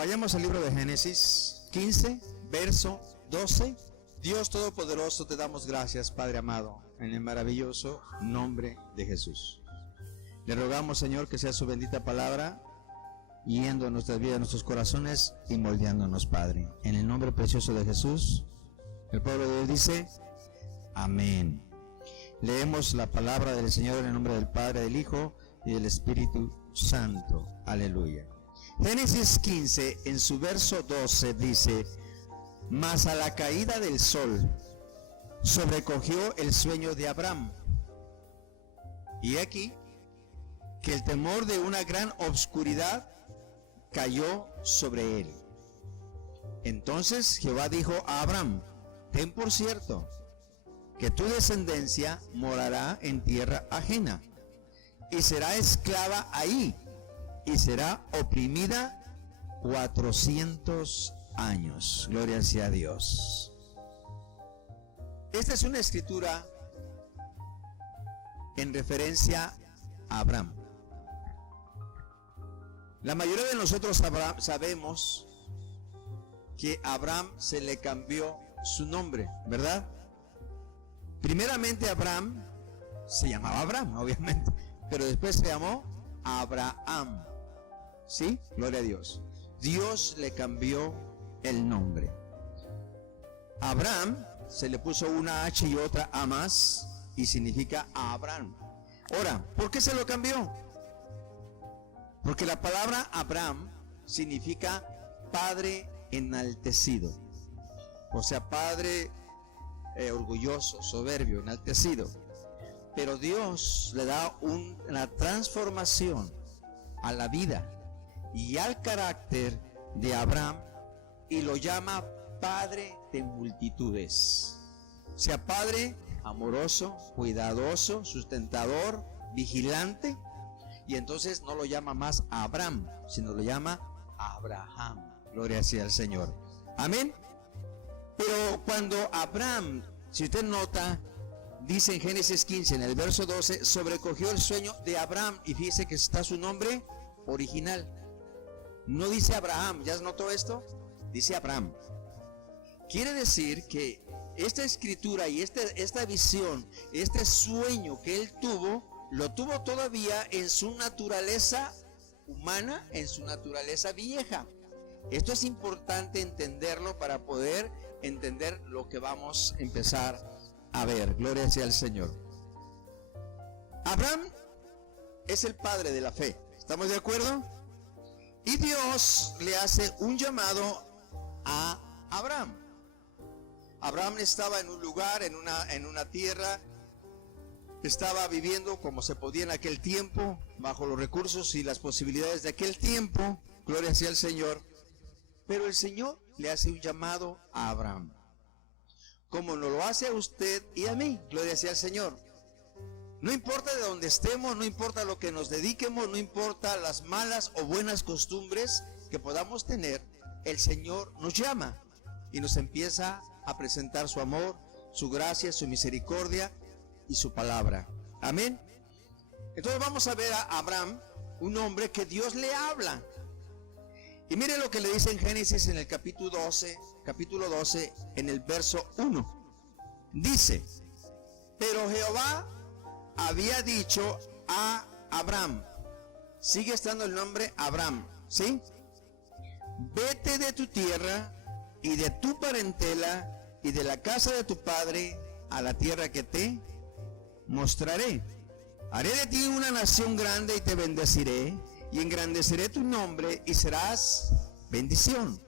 Vayamos al libro de Génesis 15, verso 12. Dios Todopoderoso, te damos gracias, Padre amado, en el maravilloso nombre de Jesús. Le rogamos, Señor, que sea su bendita palabra guiando nuestras vidas, nuestros corazones y moldeándonos, Padre. En el nombre precioso de Jesús, el pueblo de Dios dice, amén. Leemos la palabra del Señor en el nombre del Padre, del Hijo y del Espíritu Santo. Aleluya. Génesis 15, en su verso 12, dice: mas a la caída del sol sobrecogió el sueño de Abraham, y aquí que el temor de una gran obscuridad cayó sobre él. Entonces Jehová dijo a Abraham: ten por cierto que tu descendencia morará en tierra ajena, y será esclava ahí, y será oprimida 400 años. Gloria sea a Dios. Esta es una escritura en referencia a Abraham. La mayoría de nosotros sabemos que a Abraham se le cambió su nombre, ¿verdad? Primeramente Abraham se llamaba Abraham, obviamente, pero después se llamó Abraham. ¿Sí? Gloria a Dios. Dios le cambió el nombre. Abraham se le puso una H y otra A más y significa Abraham. Ahora, ¿por qué se lo cambió? Porque la palabra Abraham significa padre enaltecido, o sea, padre orgulloso, soberbio, enaltecido. Pero Dios le da una transformación a la vida y al carácter de Abraham y lo llama padre de multitudes. O sea, padre amoroso, cuidadoso, sustentador, vigilante. Y entonces no lo llama más Abraham, sino lo llama Abraham. Gloria sea al Señor. Amén. Pero cuando Abraham, si usted nota, dice en Génesis 15, en el verso 12, sobrecogió el sueño de Abraham, y fíjese que está su nombre original. No dice Abraham, ¿ya notó esto? Dice Abraham. Quiere decir que esta escritura y esta visión, este sueño que él tuvo, lo tuvo todavía en su naturaleza humana, en su naturaleza vieja. Esto es importante entenderlo para poder entender lo que vamos a empezar a ver. Gloria sea al Señor. Abraham es el padre de la fe. ¿Estamos de acuerdo? Y Dios le hace un llamado a Abraham. Abraham estaba en un lugar, en una tierra. Estaba viviendo como se podía en aquel tiempo, bajo los recursos y las posibilidades de aquel tiempo. Gloria sea al Señor. Pero el Señor le hace un llamado a Abraham, como nos lo hace a usted y a mí. Gloria sea al Señor. No importa de dónde estemos, no importa lo que nos dediquemos, no importa las malas o buenas costumbres que podamos tener, el Señor nos llama y nos empieza a presentar su amor, su gracia, su misericordia y su palabra. Amén. Entonces vamos a ver a Abraham, un hombre que Dios le habla. Y mire lo que le dice en Génesis en el capítulo 12, en el verso 1. Dice: pero Jehová había dicho a Abraham, sigue estando el nombre Abraham, ¿sí? Vete de tu tierra y de tu parentela y de la casa de tu padre a la tierra que te mostraré. Haré de ti una nación grande y te bendeciré, y engrandeceré tu nombre y serás bendición.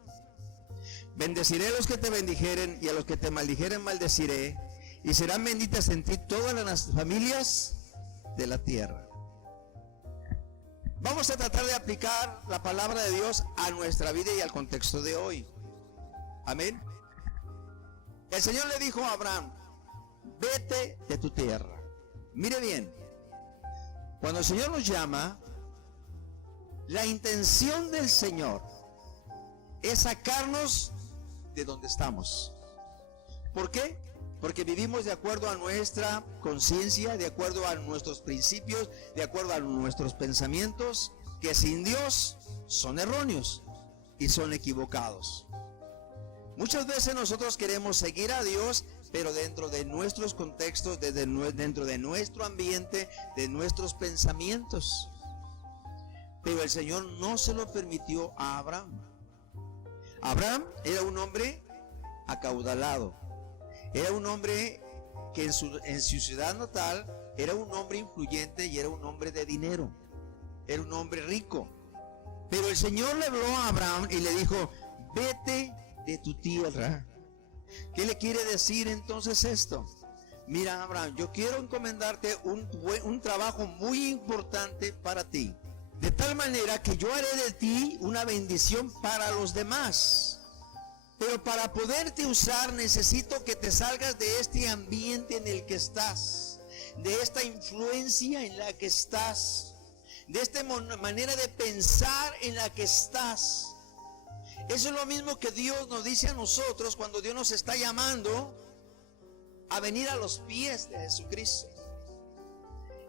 Bendeciré a los que te bendijeren, y a los que te maldijeren maldeciré, y serán benditas en ti todas las familias de la tierra. Vamos a tratar de aplicar la palabra de Dios a nuestra vida y al contexto de hoy. Amén. El Señor le dijo a Abraham: vete de tu tierra. Mire bien, cuando el Señor nos llama, la intención del Señor es sacarnos de donde estamos. ¿Por qué? Porque vivimos de acuerdo a nuestra conciencia, de acuerdo a nuestros principios, de acuerdo a nuestros pensamientos, que sin Dios son erróneos y son equivocados. Muchas veces nosotros queremos seguir a Dios, pero dentro de nuestros contextos, dentro de nuestro ambiente, de nuestros pensamientos. Pero el Señor no se lo permitió a Abraham. Abraham era un hombre acaudalado. Era un hombre que en su ciudad natal era un hombre influyente y era un hombre de dinero. Era un hombre rico. Pero el Señor le habló a Abraham y le dijo: vete de tu tierra. ¿Qué le quiere decir entonces esto? Mira, Abraham, yo quiero encomendarte un trabajo muy importante para ti, de tal manera que yo haré de ti una bendición para los demás. Pero para poderte usar necesito que te salgas de este ambiente en el que estás, de esta influencia en la que estás, de esta manera de pensar en la que estás. Eso es lo mismo que Dios nos dice a nosotros cuando Dios nos está llamando a venir a los pies de Jesucristo.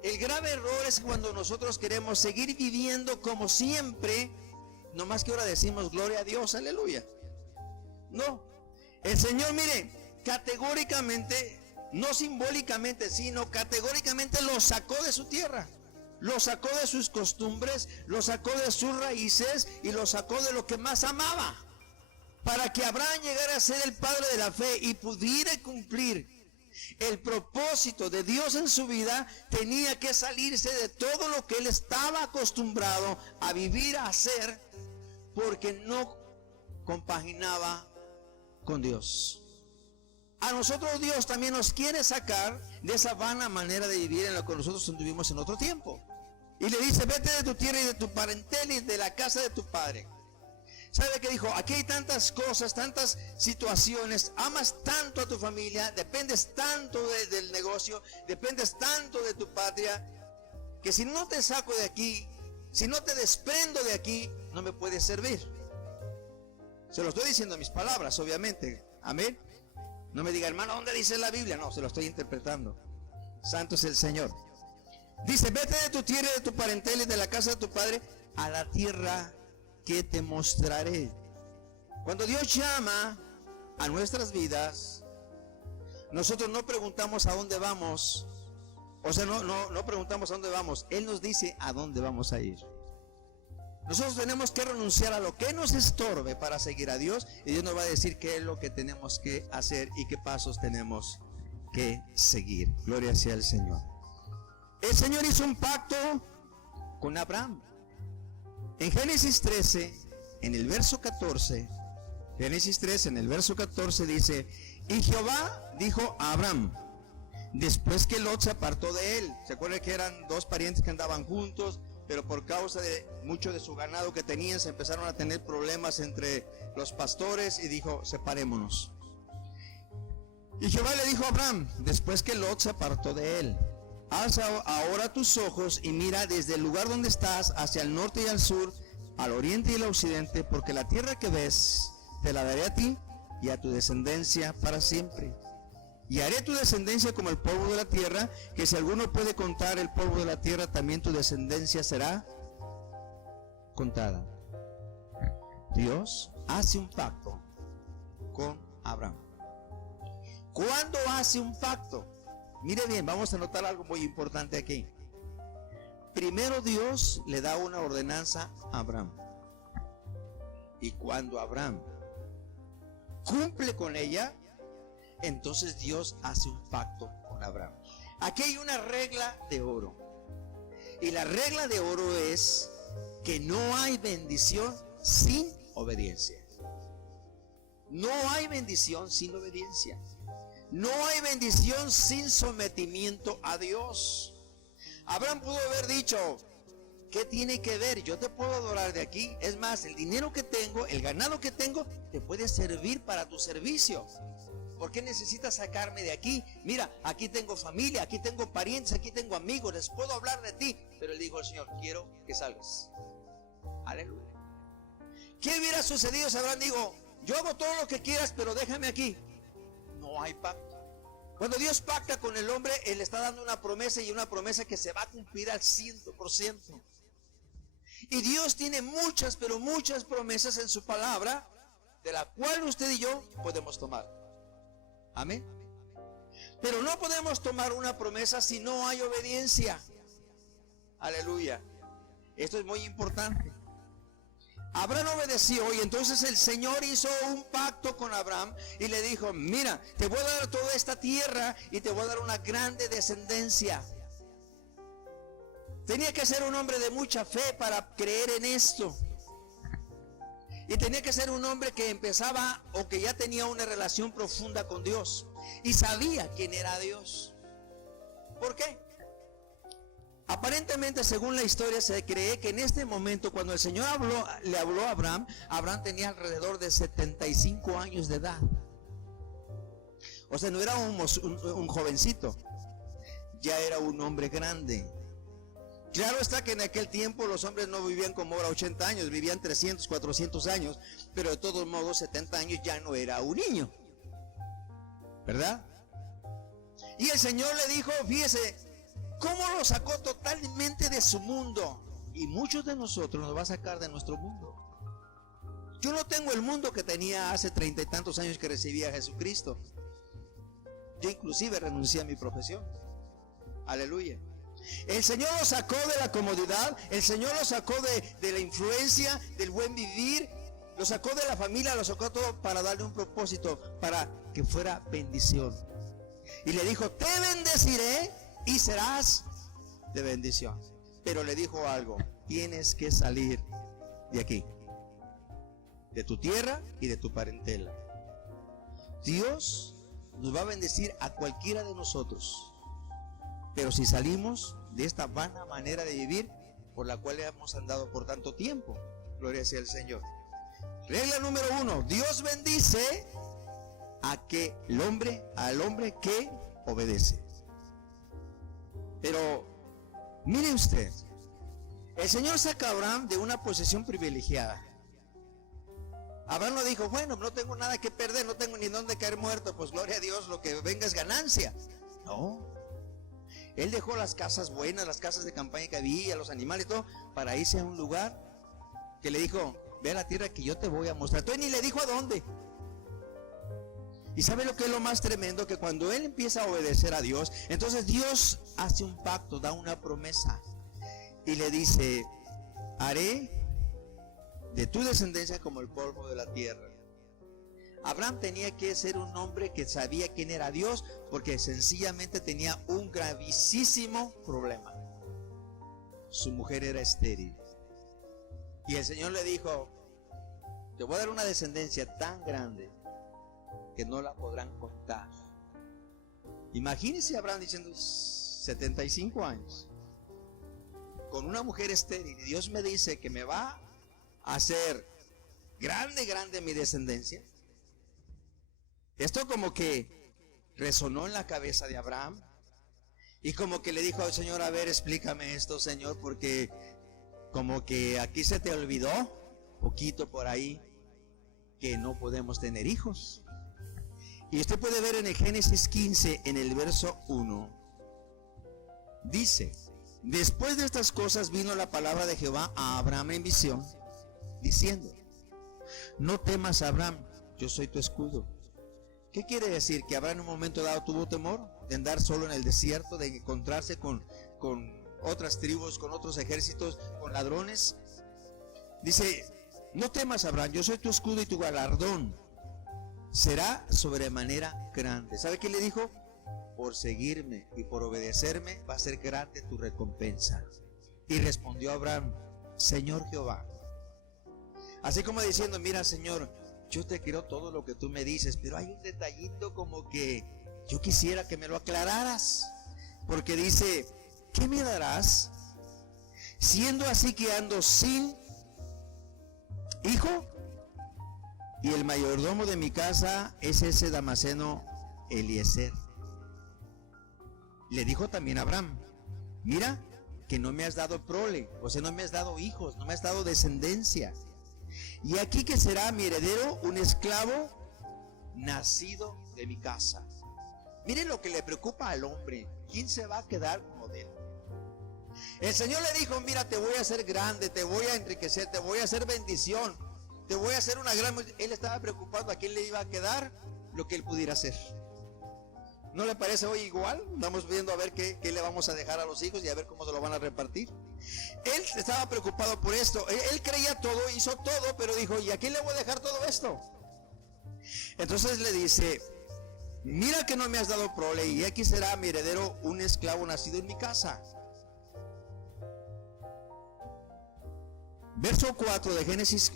El grave error es cuando nosotros queremos seguir viviendo como siempre, nomás que ahora decimos gloria a Dios, aleluya. No, el Señor, mire, categóricamente, no simbólicamente, sino categóricamente lo sacó de su tierra. Lo sacó de sus costumbres, lo sacó de sus raíces y lo sacó de lo que más amaba. Para que Abraham llegara a ser el padre de la fe y pudiera cumplir el propósito de Dios en su vida, tenía que salirse de todo lo que él estaba acostumbrado a vivir, a hacer, porque no compaginaba con Dios. A nosotros Dios también nos quiere sacar de esa vana manera de vivir en la que nosotros tuvimos en otro tiempo. Y le dice: vete de tu tierra y de tu parentela y de la casa de tu padre. ¿Sabe qué dijo? Aquí hay tantas cosas, tantas situaciones. Amas tanto a tu familia, dependes tanto del negocio, dependes tanto de tu patria, que si no te saco de aquí, si no te desprendo de aquí, no me puedes servir. Se lo estoy diciendo en mis palabras, obviamente. Amén. No me diga: hermano, ¿dónde dice la Biblia? No, se lo estoy interpretando. Santo es el Señor. Dice: vete de tu tierra y de tu parentela y de la casa de tu padre a la tierra que te mostraré. Cuando Dios llama a nuestras vidas, nosotros no preguntamos a dónde vamos. O sea, no preguntamos a dónde vamos. Él nos dice a dónde vamos a ir. Nosotros tenemos que renunciar a lo que nos estorbe para seguir a Dios, y Dios nos va a decir qué es lo que tenemos que hacer y qué pasos tenemos que seguir. Gloria sea al Señor. El Señor hizo un pacto con Abraham. En Génesis 13, en el verso 14, Génesis 13, en el verso 14 dice: y Jehová dijo a Abraham, después que Lot se apartó de él. ¿Se acuerdan que eran dos parientes que andaban juntos? Pero por causa de mucho de su ganado que tenían, se empezaron a tener problemas entre los pastores y dijo: separémonos. Y Jehová le dijo a Abraham, después que Lot se apartó de él: alza ahora tus ojos y mira desde el lugar donde estás hacia el norte y al sur, al oriente y al occidente, porque la tierra que ves te la daré a ti y a tu descendencia para siempre. Y haré tu descendencia como el polvo de la tierra, que si alguno puede contar el polvo de la tierra, también tu descendencia será contada. Dios hace un pacto con Abraham. ¿Cuándo hace un pacto? Mire bien, vamos a notar algo muy importante aquí. Primero Dios le da una ordenanza a Abraham. Y cuando Abraham cumple con ella, entonces Dios hace un pacto con Abraham. Aquí hay una regla de oro. Y la regla de oro es que no hay bendición sin obediencia. No hay bendición sin obediencia. No hay bendición sin sometimiento a Dios. Abraham pudo haber dicho: ¿qué tiene que ver? Yo te puedo adorar de aquí. Es más, el dinero que tengo, el ganado que tengo, te puede servir para tu servicio. ¿Por qué necesitas sacarme de aquí? Mira, aquí tengo familia, aquí tengo parientes, aquí tengo amigos, les puedo hablar de ti. Pero él dijo al Señor: quiero que salgas. Aleluya. ¿Qué hubiera sucedido si Abraham dijo: yo hago todo lo que quieras, pero déjame aquí? No hay pacto. Cuando Dios pacta con el hombre, Él le está dando una promesa, y una promesa que se va a cumplir al 100%. Y Dios tiene muchas, pero muchas promesas en su palabra, de la cual usted y yo podemos tomar. Amén. Pero no podemos tomar una promesa si no hay obediencia. Aleluya. Esto es muy importante. Abraham obedeció y entonces el Señor hizo un pacto con Abraham y le dijo: mira, te voy a dar toda esta tierra y te voy a dar una grande descendencia. Tenía que ser un hombre de mucha fe para creer en esto. Y tenía que ser un hombre que empezaba o que ya tenía una relación profunda con Dios y sabía quién era Dios. ¿Por qué? Aparentemente, según la historia, se cree que en este momento, cuando el Señor le habló a Abraham, Abraham tenía alrededor de 75 años de edad. O sea, no era un jovencito, ya era un hombre grande. Claro está que en aquel tiempo los hombres no vivían como ahora 80 años, vivían 300, 400 años, pero de todos modos 70 años ya no era un niño, ¿verdad? Y el Señor le dijo, fíjese, cómo lo sacó totalmente de su mundo. Y muchos de nosotros nos va a sacar de nuestro mundo. Yo no tengo el mundo que tenía hace 30 y tantos años que recibía a Jesucristo. Yo inclusive renuncié a mi profesión. Aleluya. El Señor lo sacó de la comodidad, el Señor lo sacó de la influencia, del buen vivir, lo sacó de la familia, lo sacó todo para darle un propósito, para que fuera bendición. Y le dijo, te bendeciré y serás de bendición. Pero le dijo algo, tienes que salir de aquí, de tu tierra y de tu parentela. Dios nos va a bendecir a cualquiera de nosotros, pero si salimos de esta vana manera de vivir por la cual hemos andado por tanto tiempo. Gloria sea al Señor. Regla número 1, Dios bendice al hombre que obedece. Pero mire usted, el Señor saca a Abraham de una posición privilegiada. Abraham no dijo, bueno, no tengo nada que perder, no tengo ni dónde caer muerto, pues gloria a Dios, lo que venga es ganancia. No, él dejó las casas buenas, las casas de campaña que había, los animales y todo, para irse a un lugar que le dijo, ve a la tierra que yo te voy a mostrar. Entonces ni le dijo a dónde. Y sabe lo que es lo más tremendo, que cuando él empieza a obedecer a Dios, entonces Dios hace un pacto, da una promesa y le dice, haré de tu descendencia como el polvo de la tierra. Abraham tenía que ser un hombre que sabía quién era Dios, porque sencillamente tenía un gravísimo problema. Su mujer era estéril. Y el Señor le dijo, te voy a dar una descendencia tan grande que no la podrán contar. Imagínese a Abraham diciendo 75 años con una mujer estéril, y Dios me dice que me va a hacer grande mi descendencia. Esto como que resonó en la cabeza de Abraham y como que le dijo al Señor, a ver, explícame esto, Señor, porque como que aquí se te olvidó poquito por ahí que no podemos tener hijos. Y usted puede ver en el Génesis 15, en el verso 1, dice, después de estas cosas vino la palabra de Jehová a Abraham en visión, diciendo, no temas, Abraham, yo soy tu escudo. ¿Qué quiere decir? Que Abraham en un momento dado tuvo temor de andar solo en el desierto, de encontrarse con otras tribus, con otros ejércitos, con ladrones. Dice, no temas, Abraham, yo soy tu escudo y tu galardón será sobremanera grande. ¿Sabe qué le dijo? Por seguirme y por obedecerme va a ser grande tu recompensa. Y respondió Abraham, Señor Jehová. Así como diciendo, mira, Señor, yo te quiero todo lo que tú me dices, pero hay un detallito como que yo quisiera que me lo aclararas. Porque dice, ¿qué me darás? Siendo así que ando sin hijo, y el mayordomo de mi casa es ese Damaseno Eliezer. Le dijo también a Abraham, mira que no me has dado prole, o sea, no me has dado hijos, no me has dado descendencia. Y aquí que será mi heredero un esclavo nacido de mi casa. Miren lo que le preocupa al hombre, ¿quién se va a quedar con él? El Señor le dijo, mira, te voy a hacer grande, te voy a enriquecer, te voy a hacer bendición, te voy a hacer una gran... Él estaba preocupado a quién le iba a quedar lo que él pudiera hacer. ¿No le parece hoy igual? Estamos viendo a ver qué le vamos a dejar a los hijos y a ver cómo se lo van a repartir. Él estaba preocupado por esto. Él creía todo, hizo todo, pero dijo, ¿y a quién le voy a dejar todo esto? Entonces le dice, mira que no me has dado prole, y aquí será mi heredero un esclavo nacido en mi casa. Verso 4 de Génesis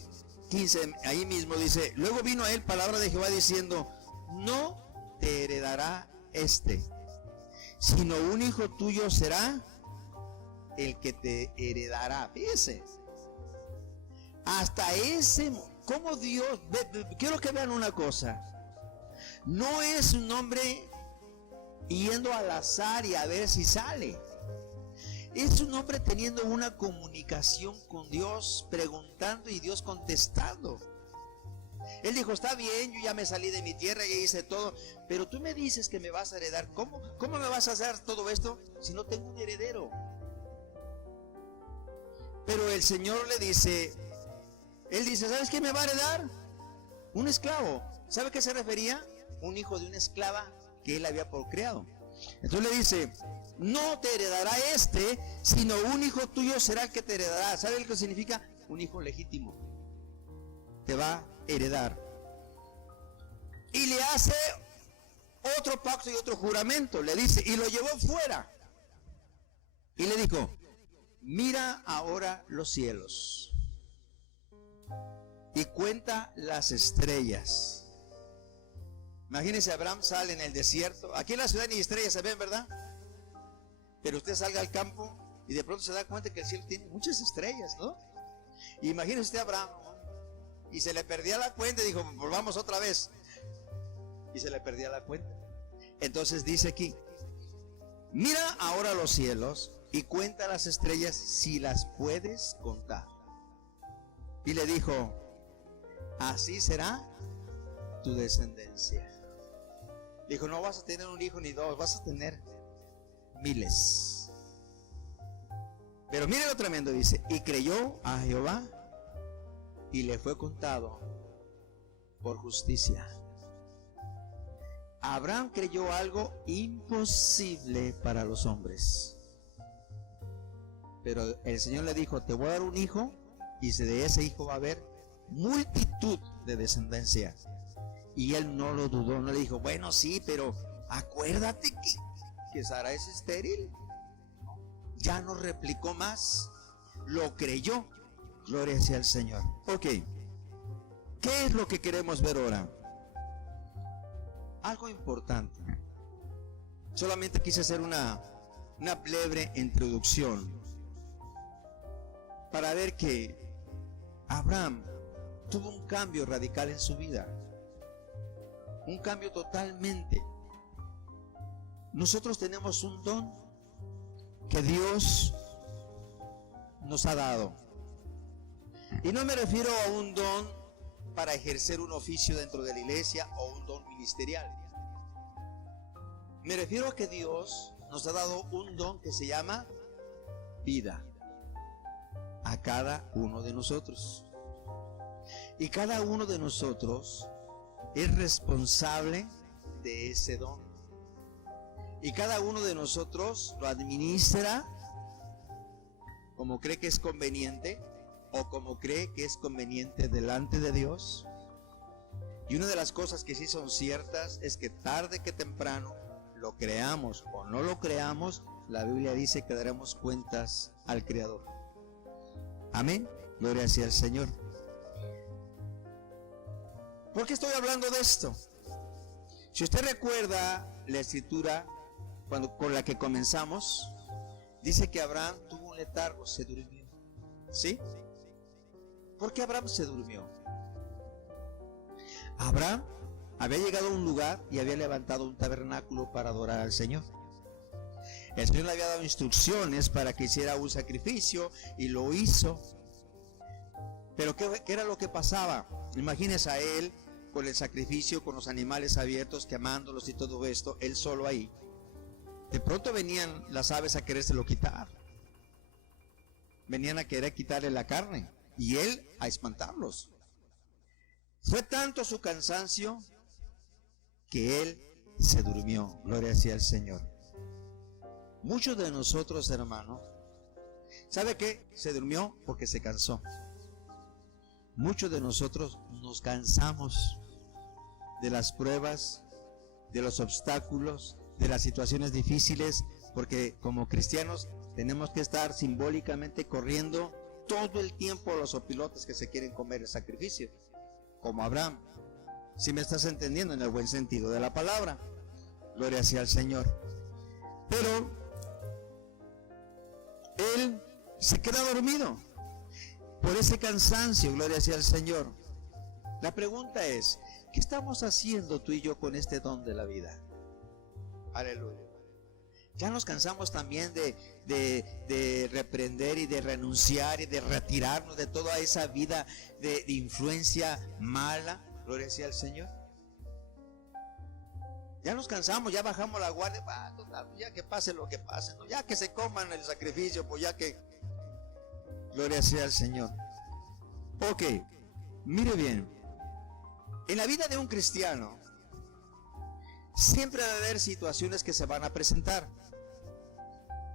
15, ahí mismo dice, luego vino a él palabra de Jehová diciendo, no te heredará sino un hijo tuyo será el que te heredará. Fíjese, hasta ese, como Dios, quiero que vean una cosa, no es un hombre yendo al azar y a ver si sale. Es un hombre teniendo una comunicación con Dios, preguntando y Dios contestando. Él dijo, está bien, yo ya me salí de mi tierra, ya hice todo, pero tú me dices que me vas a heredar. ¿Cómo me vas a hacer todo esto si no tengo un heredero? Pero el Señor le dice, él dice, ¿sabes qué me va a heredar? Un esclavo. ¿Sabe a qué se refería? Un hijo de una esclava que él había procreado. Entonces le dice, no te heredará sino un hijo tuyo será el que te heredará. ¿Sabe lo que significa? Un hijo legítimo. Te va a heredar. Y le hace otro pacto y otro juramento. Le dice, y lo llevó fuera. Y le dijo, mira ahora los cielos y cuenta las estrellas. Imagínense, Abraham sale en el desierto. Aquí en la ciudad ni estrellas se ven, ¿verdad? Pero usted salga al campo y de pronto se da cuenta que el cielo tiene muchas estrellas, ¿no? Y imagínese usted a Abraham, y se le perdía la cuenta y dijo, volvamos otra vez. Y se le perdía la cuenta. Entonces dice aquí, mira ahora los cielos y cuenta las estrellas si las puedes contar. Y le dijo, así será tu descendencia. Dijo, no vas a tener un hijo ni dos, vas a tener miles. Pero mire lo tremendo, dice, y creyó a Jehová y le fue contado por justicia. Abraham creyó algo imposible para los hombres, pero el Señor le dijo, te voy a dar un hijo, y de ese hijo va a haber multitud de descendencia. Y él no lo dudó, no le dijo, bueno, sí, pero acuérdate que Sara es estéril. Ya no replicó más, lo creyó. Gloria sea al Señor. Ok, ¿qué es lo que queremos ver ahora? Algo importante. Solamente quise hacer una breve introducción para ver que Abraham tuvo un cambio radical en su vida. Un cambio totalmente. Nosotros tenemos un don que Dios nos ha dado. Y no me refiero a un don para ejercer un oficio dentro de la iglesia o un don ministerial. Me refiero a que Dios nos ha dado un don que se llama vida a cada uno de nosotros. Y cada uno de nosotros es responsable de ese don. Y cada uno de nosotros lo administra como cree que es conveniente o como cree que es conveniente delante de Dios. Y una de las cosas que sí son ciertas es que tarde que temprano, lo creamos o no lo creamos, la Biblia dice que daremos cuentas al Creador. Amén. Gloria sea al Señor. ¿Por qué estoy hablando de esto? Si usted recuerda la escritura con la que comenzamos, dice que Abraham tuvo un letargo, se durmió. ¿Sí? ¿Por qué Abraham se durmió? Abraham había llegado a un lugar y había levantado un tabernáculo para adorar al Señor. El Señor le había dado instrucciones para que hiciera un sacrificio y lo hizo. Pero ¿qué era lo que pasaba? Imagínese a él con el sacrificio, con los animales abiertos, quemándolos y todo esto, él solo ahí. De pronto venían las aves a querérselo quitar. venían a querer quitarle la carne y él a espantarlos. Fue tanto su cansancio que él se durmió. Gloria sea al Señor. Muchos de nosotros, hermanos, ¿sabe qué? Se durmió porque se cansó. Muchos de nosotros nos cansamos de las pruebas, de los obstáculos, de las situaciones difíciles, porque como cristianos tenemos que estar simbólicamente corriendo todo el tiempo a los opilotes que se quieren comer el sacrificio, como Abraham. Si me estás entendiendo en el buen sentido de la palabra, gloria sea al Señor. Pero él se queda dormido por ese cansancio, gloria sea al Señor. La pregunta es, ¿qué estamos haciendo tú y yo con este don de la vida? Aleluya. Ya nos cansamos también de reprender y de renunciar y de retirarnos de toda esa vida de influencia mala. Gloria sea al Señor. Ya nos cansamos, ya bajamos la guardia. Ya que pase lo que pase, ¿no? Ya que se coman el sacrificio, pues ya que... Gloria sea al Señor. Ok, mire bien. En la vida de un cristiano siempre va a haber situaciones que se van a presentar.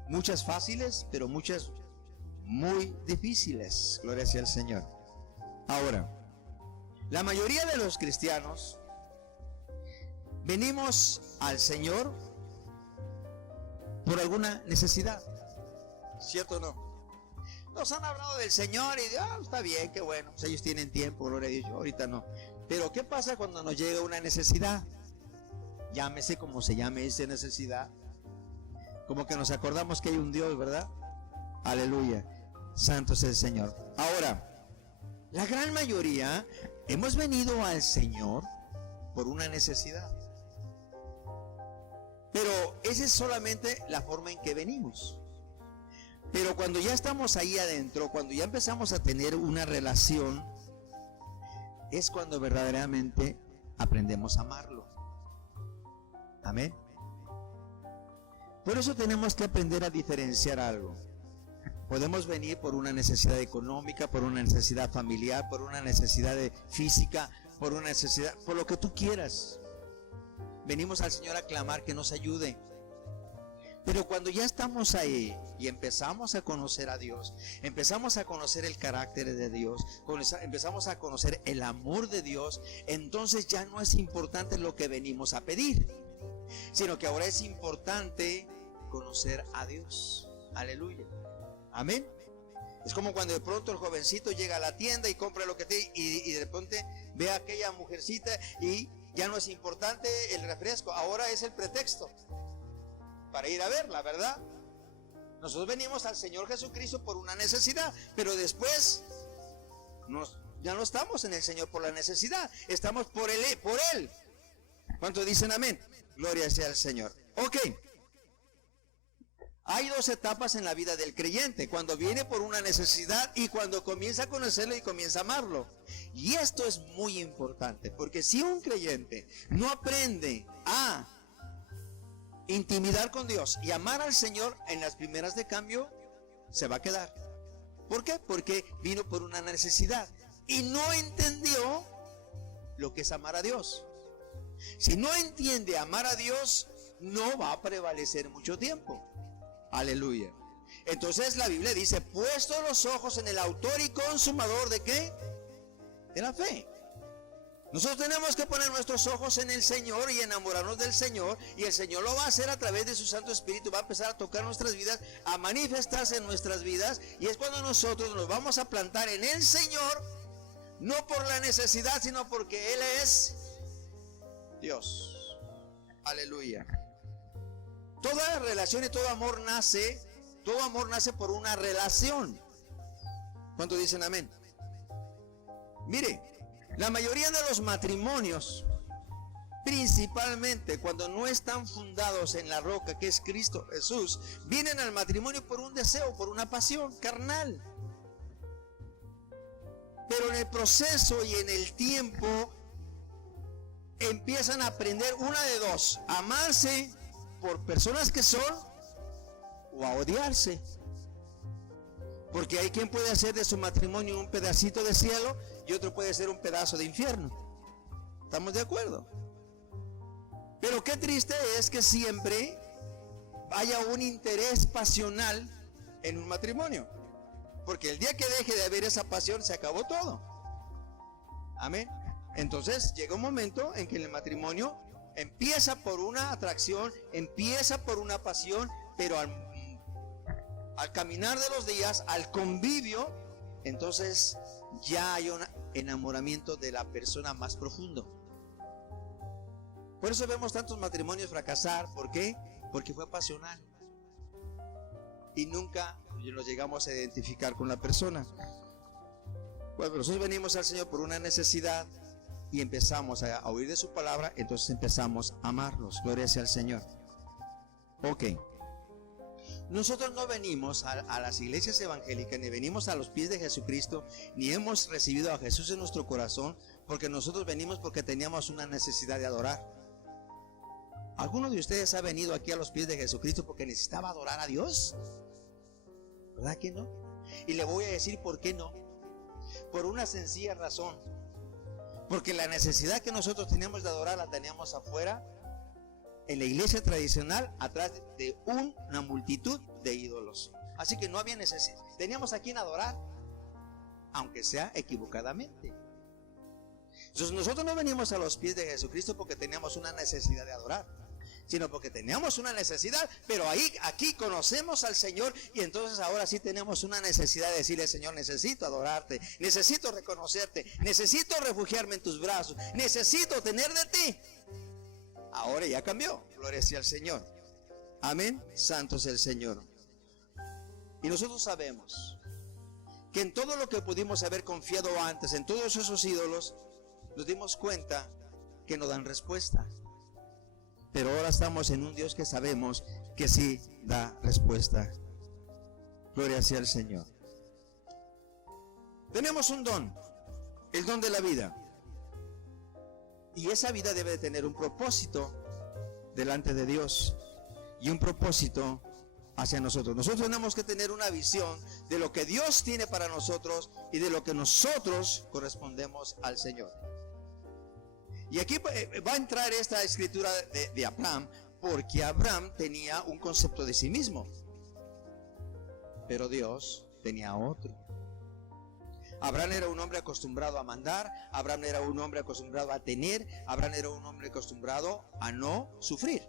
Muchas fáciles, pero muchas muy difíciles. Gloria sea al Señor. Ahora, la mayoría de los cristianos venimos al Señor por alguna necesidad. ¿Cierto o no? Nos han hablado del Señor y está bien, qué bueno, pues ellos tienen tiempo, gloria a Dios, yo ahorita no. Pero ¿qué pasa cuando nos llega una necesidad? Llámese como se llame esa necesidad. Como que nos acordamos que hay un Dios, ¿verdad? Aleluya. Santo es el Señor. Ahora, la gran mayoría hemos venido al Señor por una necesidad. Pero esa es solamente la forma en que venimos. Pero cuando ya estamos ahí adentro, cuando ya empezamos a tener una relación, es cuando verdaderamente aprendemos a amarlo. Amén. Por eso tenemos que aprender a diferenciar algo. Podemos venir por una necesidad económica, por una necesidad familiar, por una necesidad física, por una necesidad, por lo que tú quieras. Venimos al Señor a clamar que nos ayude. Pero cuando ya estamos ahí y empezamos a conocer a Dios, empezamos a conocer el carácter de Dios, empezamos a conocer el amor de Dios, entonces ya no es importante lo que venimos a pedir, sino que ahora es importante conocer a Dios. Aleluya. Amén. Es como cuando de pronto el jovencito llega a la tienda y compra lo que tiene y de repente ve a aquella mujercita y ya no es importante el refresco, ahora es el pretexto para ir a verla, ¿verdad? Nosotros venimos al Señor Jesucristo por una necesidad, pero después ya no estamos en el Señor por la necesidad, estamos por Él. ¿Cuántos dicen amén? Gloria sea al Señor. Ok. Hay dos etapas en la vida del creyente: cuando viene por una necesidad y cuando comienza a conocerlo y comienza a amarlo. Y esto es muy importante, porque si un creyente no aprende a intimidar con Dios y amar al Señor en las primeras de cambio, se va a quedar. ¿Por qué? Porque vino por una necesidad y no entendió lo que es amar a Dios. Si no entiende amar a Dios, no va a prevalecer mucho tiempo. Aleluya. Entonces la Biblia dice: puesto los ojos en el autor y consumador ¿de qué? De la fe. Nosotros tenemos que poner nuestros ojos en el Señor y enamorarnos del Señor, y el Señor lo va a hacer a través de su Santo Espíritu. Va a empezar a tocar nuestras vidas, a manifestarse en nuestras vidas, y es cuando nosotros nos vamos a plantar en el Señor, no por la necesidad, sino porque Él es Dios. Aleluya. Toda relación y todo amor nace por una relación. ¿Cuántos dicen amén? Mire, la mayoría de los matrimonios, principalmente cuando no están fundados en la roca que es Cristo Jesús, vienen al matrimonio por un deseo, por una pasión carnal. Pero en el proceso y en el tiempo empiezan a aprender una de dos: a amarse por personas que son, o a odiarse. Porque hay quien puede hacer de su matrimonio un pedacito de cielo y otro puede ser un pedazo de infierno. ¿Estamos de acuerdo? Pero qué triste es que siempre haya un interés pasional en un matrimonio. Porque el día que deje de haber esa pasión, se acabó todo. Amén. Entonces llega un momento en que el matrimonio empieza por una atracción, empieza por una pasión, pero al caminar de los días, al convivio, entonces ya hay un enamoramiento de la persona más profundo. Por eso vemos tantos matrimonios fracasar. ¿Por qué? Porque fue pasional y nunca nos llegamos a identificar con la persona. Cuando nosotros venimos al Señor por una necesidad y empezamos a oír de su palabra, entonces empezamos a amarlos. Gloria sea al Señor. Ok. Nosotros no venimos a las iglesias evangélicas, ni venimos a los pies de Jesucristo, ni hemos recibido a Jesús en nuestro corazón, porque nosotros venimos porque teníamos una necesidad de adorar. ¿Alguno de ustedes ha venido aquí a los pies de Jesucristo porque necesitaba adorar a Dios? ¿Verdad que no? Y le voy a decir por qué no. Por una sencilla razón. Porque la necesidad que nosotros teníamos de adorar la teníamos afuera, en la iglesia tradicional, atrás de una multitud de ídolos. Así que no había necesidad. Teníamos a quien adorar, aunque sea equivocadamente. Entonces nosotros no venimos a los pies de Jesucristo porque teníamos una necesidad de adorar, sino porque teníamos una necesidad, pero aquí conocemos al Señor y entonces ahora sí tenemos una necesidad de decirle: Señor, necesito adorarte, necesito reconocerte, necesito refugiarme en tus brazos, necesito tener de ti. Ahora ya cambió, gloria sea al Señor. Amén, santo es el Señor. Y nosotros sabemos que en todo lo que pudimos haber confiado antes, en todos esos ídolos, nos dimos cuenta que no dan respuesta. Pero ahora estamos en un Dios que sabemos que sí da respuesta. Gloria sea al Señor. Tenemos un don, el don de la vida. Y esa vida debe de tener un propósito delante de Dios y un propósito hacia nosotros. Nosotros tenemos que tener una visión de lo que Dios tiene para nosotros y de lo que nosotros correspondemos al Señor. Y aquí va a entrar esta escritura de Abraham, porque Abraham tenía un concepto de sí mismo, pero Dios tenía otro. Abraham era un hombre acostumbrado a mandar, Abraham era un hombre acostumbrado a tener, Abraham era un hombre acostumbrado a no sufrir.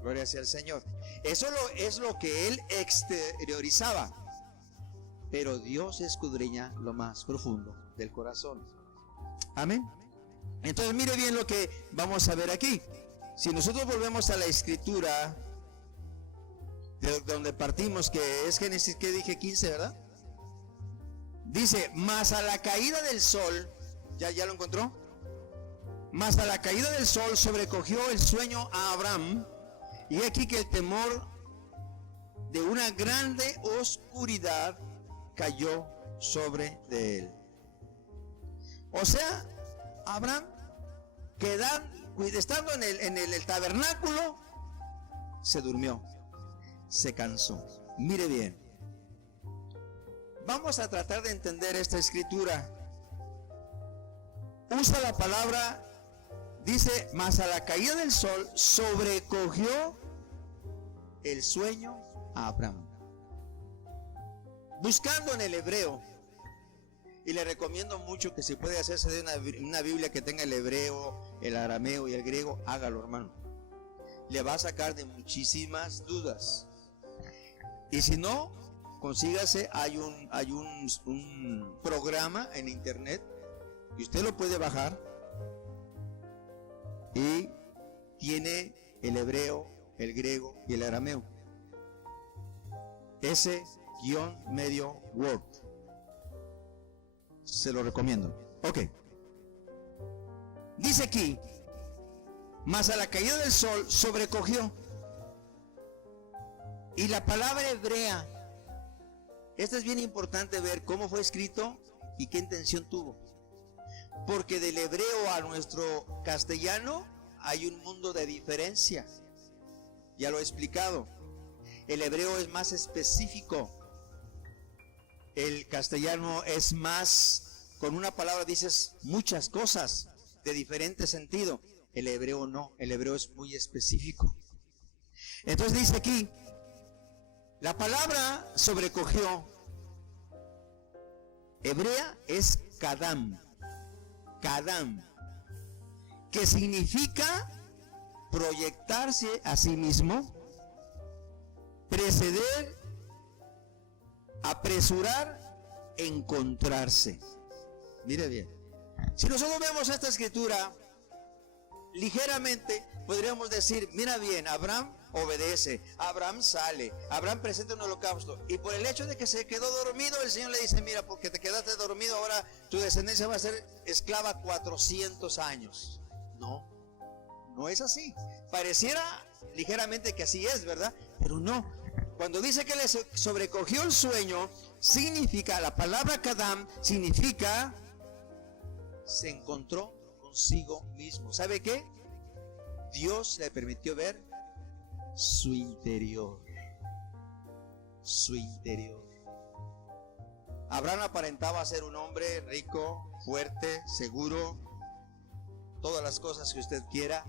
Gloria sea al Señor. Eso es lo que él exteriorizaba, pero Dios escudriña lo más profundo del corazón. Amén. Entonces mire bien lo que vamos a ver aquí. Si nosotros volvemos a la escritura de donde partimos, que es Génesis, ¿qué dije? 15, ¿verdad? Dice: mas a la caída del sol, ¿ya lo encontró? Mas a la caída del sol sobrecogió el sueño a Abraham, y aquí que el temor de una grande oscuridad cayó sobre de él. O sea, Abraham, estando en el tabernáculo, se durmió, se cansó. Mire bien, vamos a tratar de entender esta escritura. Usa la palabra, dice: mas a la caída del sol sobrecogió el sueño a Abraham. Buscando en el hebreo, y le recomiendo mucho que si puede hacerse de una Biblia que tenga el hebreo, el arameo y el griego, hágalo, hermano. Le va a sacar de muchísimas dudas. Y si no, consígase, hay un programa en internet y usted lo puede bajar y tiene el hebreo, el griego y el arameo. Ese-medio Word. Se lo recomiendo. Ok. Dice aquí: mas a la caída del sol sobrecogió. Y la palabra hebrea, esto es bien importante ver cómo fue escrito y qué intención tuvo. Porque del hebreo a nuestro castellano hay un mundo de diferencia. Ya lo he explicado. El hebreo es más específico. el castellano es más, con una palabra dices muchas cosas de diferente sentido. El hebreo no, el hebreo es muy específico. Entonces dice aquí, la palabra sobrecogió, hebrea es kadam, que significa proyectarse a sí mismo, preceder, apresurar, encontrarse. Mire bien, si nosotros vemos esta escritura ligeramente, podríamos decir, mira bien, Abraham obedece, Abraham sale, Abraham presenta un holocausto, y por el hecho de que se quedó dormido, el Señor le dice, mira, porque te quedaste dormido, ahora tu descendencia va a ser esclava 400 años. No, no es así. Pareciera ligeramente que así es, ¿verdad? Pero no. Cuando dice que le sobrecogió el sueño, significa, la palabra kadam significa, se encontró consigo mismo. ¿Sabe qué? Dios le permitió ver su interior. Su interior. Abraham aparentaba ser un hombre rico, fuerte, seguro, todas las cosas que usted quiera,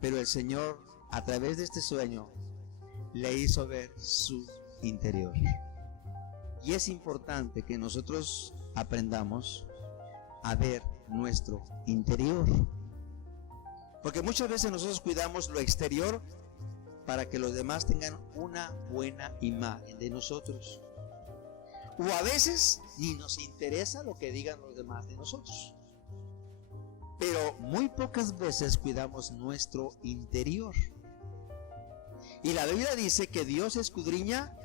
pero el Señor, a través de este sueño, le hizo ver su interior. Y es importante que nosotros aprendamos a ver nuestro interior, porque muchas veces nosotros cuidamos lo exterior para que los demás tengan una buena imagen de nosotros, o a veces ni nos interesa lo que digan los demás de nosotros, pero muy pocas veces cuidamos nuestro interior. Y la Biblia dice que Dios escudriña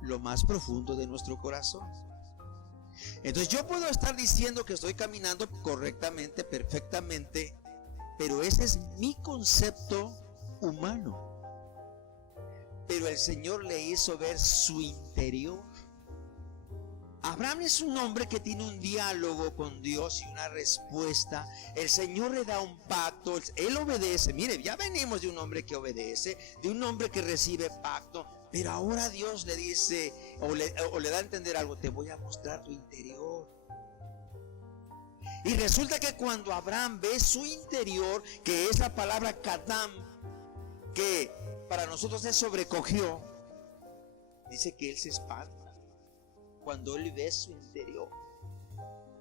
lo más profundo de nuestro corazón. Entonces yo puedo estar diciendo que estoy caminando correctamente, perfectamente, pero ese es mi concepto humano. Pero el Señor le hizo ver su interior. Abraham es un hombre que tiene un diálogo con Dios y una respuesta. El Señor le da un pacto, él obedece. Mire, ya venimos de un hombre que obedece, de un hombre que recibe pacto, pero ahora Dios le dice, o le da a entender algo, te voy a mostrar tu interior. Y resulta que cuando Abraham ve su interior, que es la palabra kadam, que para nosotros se sobrecogió, dice que él se espanta cuando él ve su interior.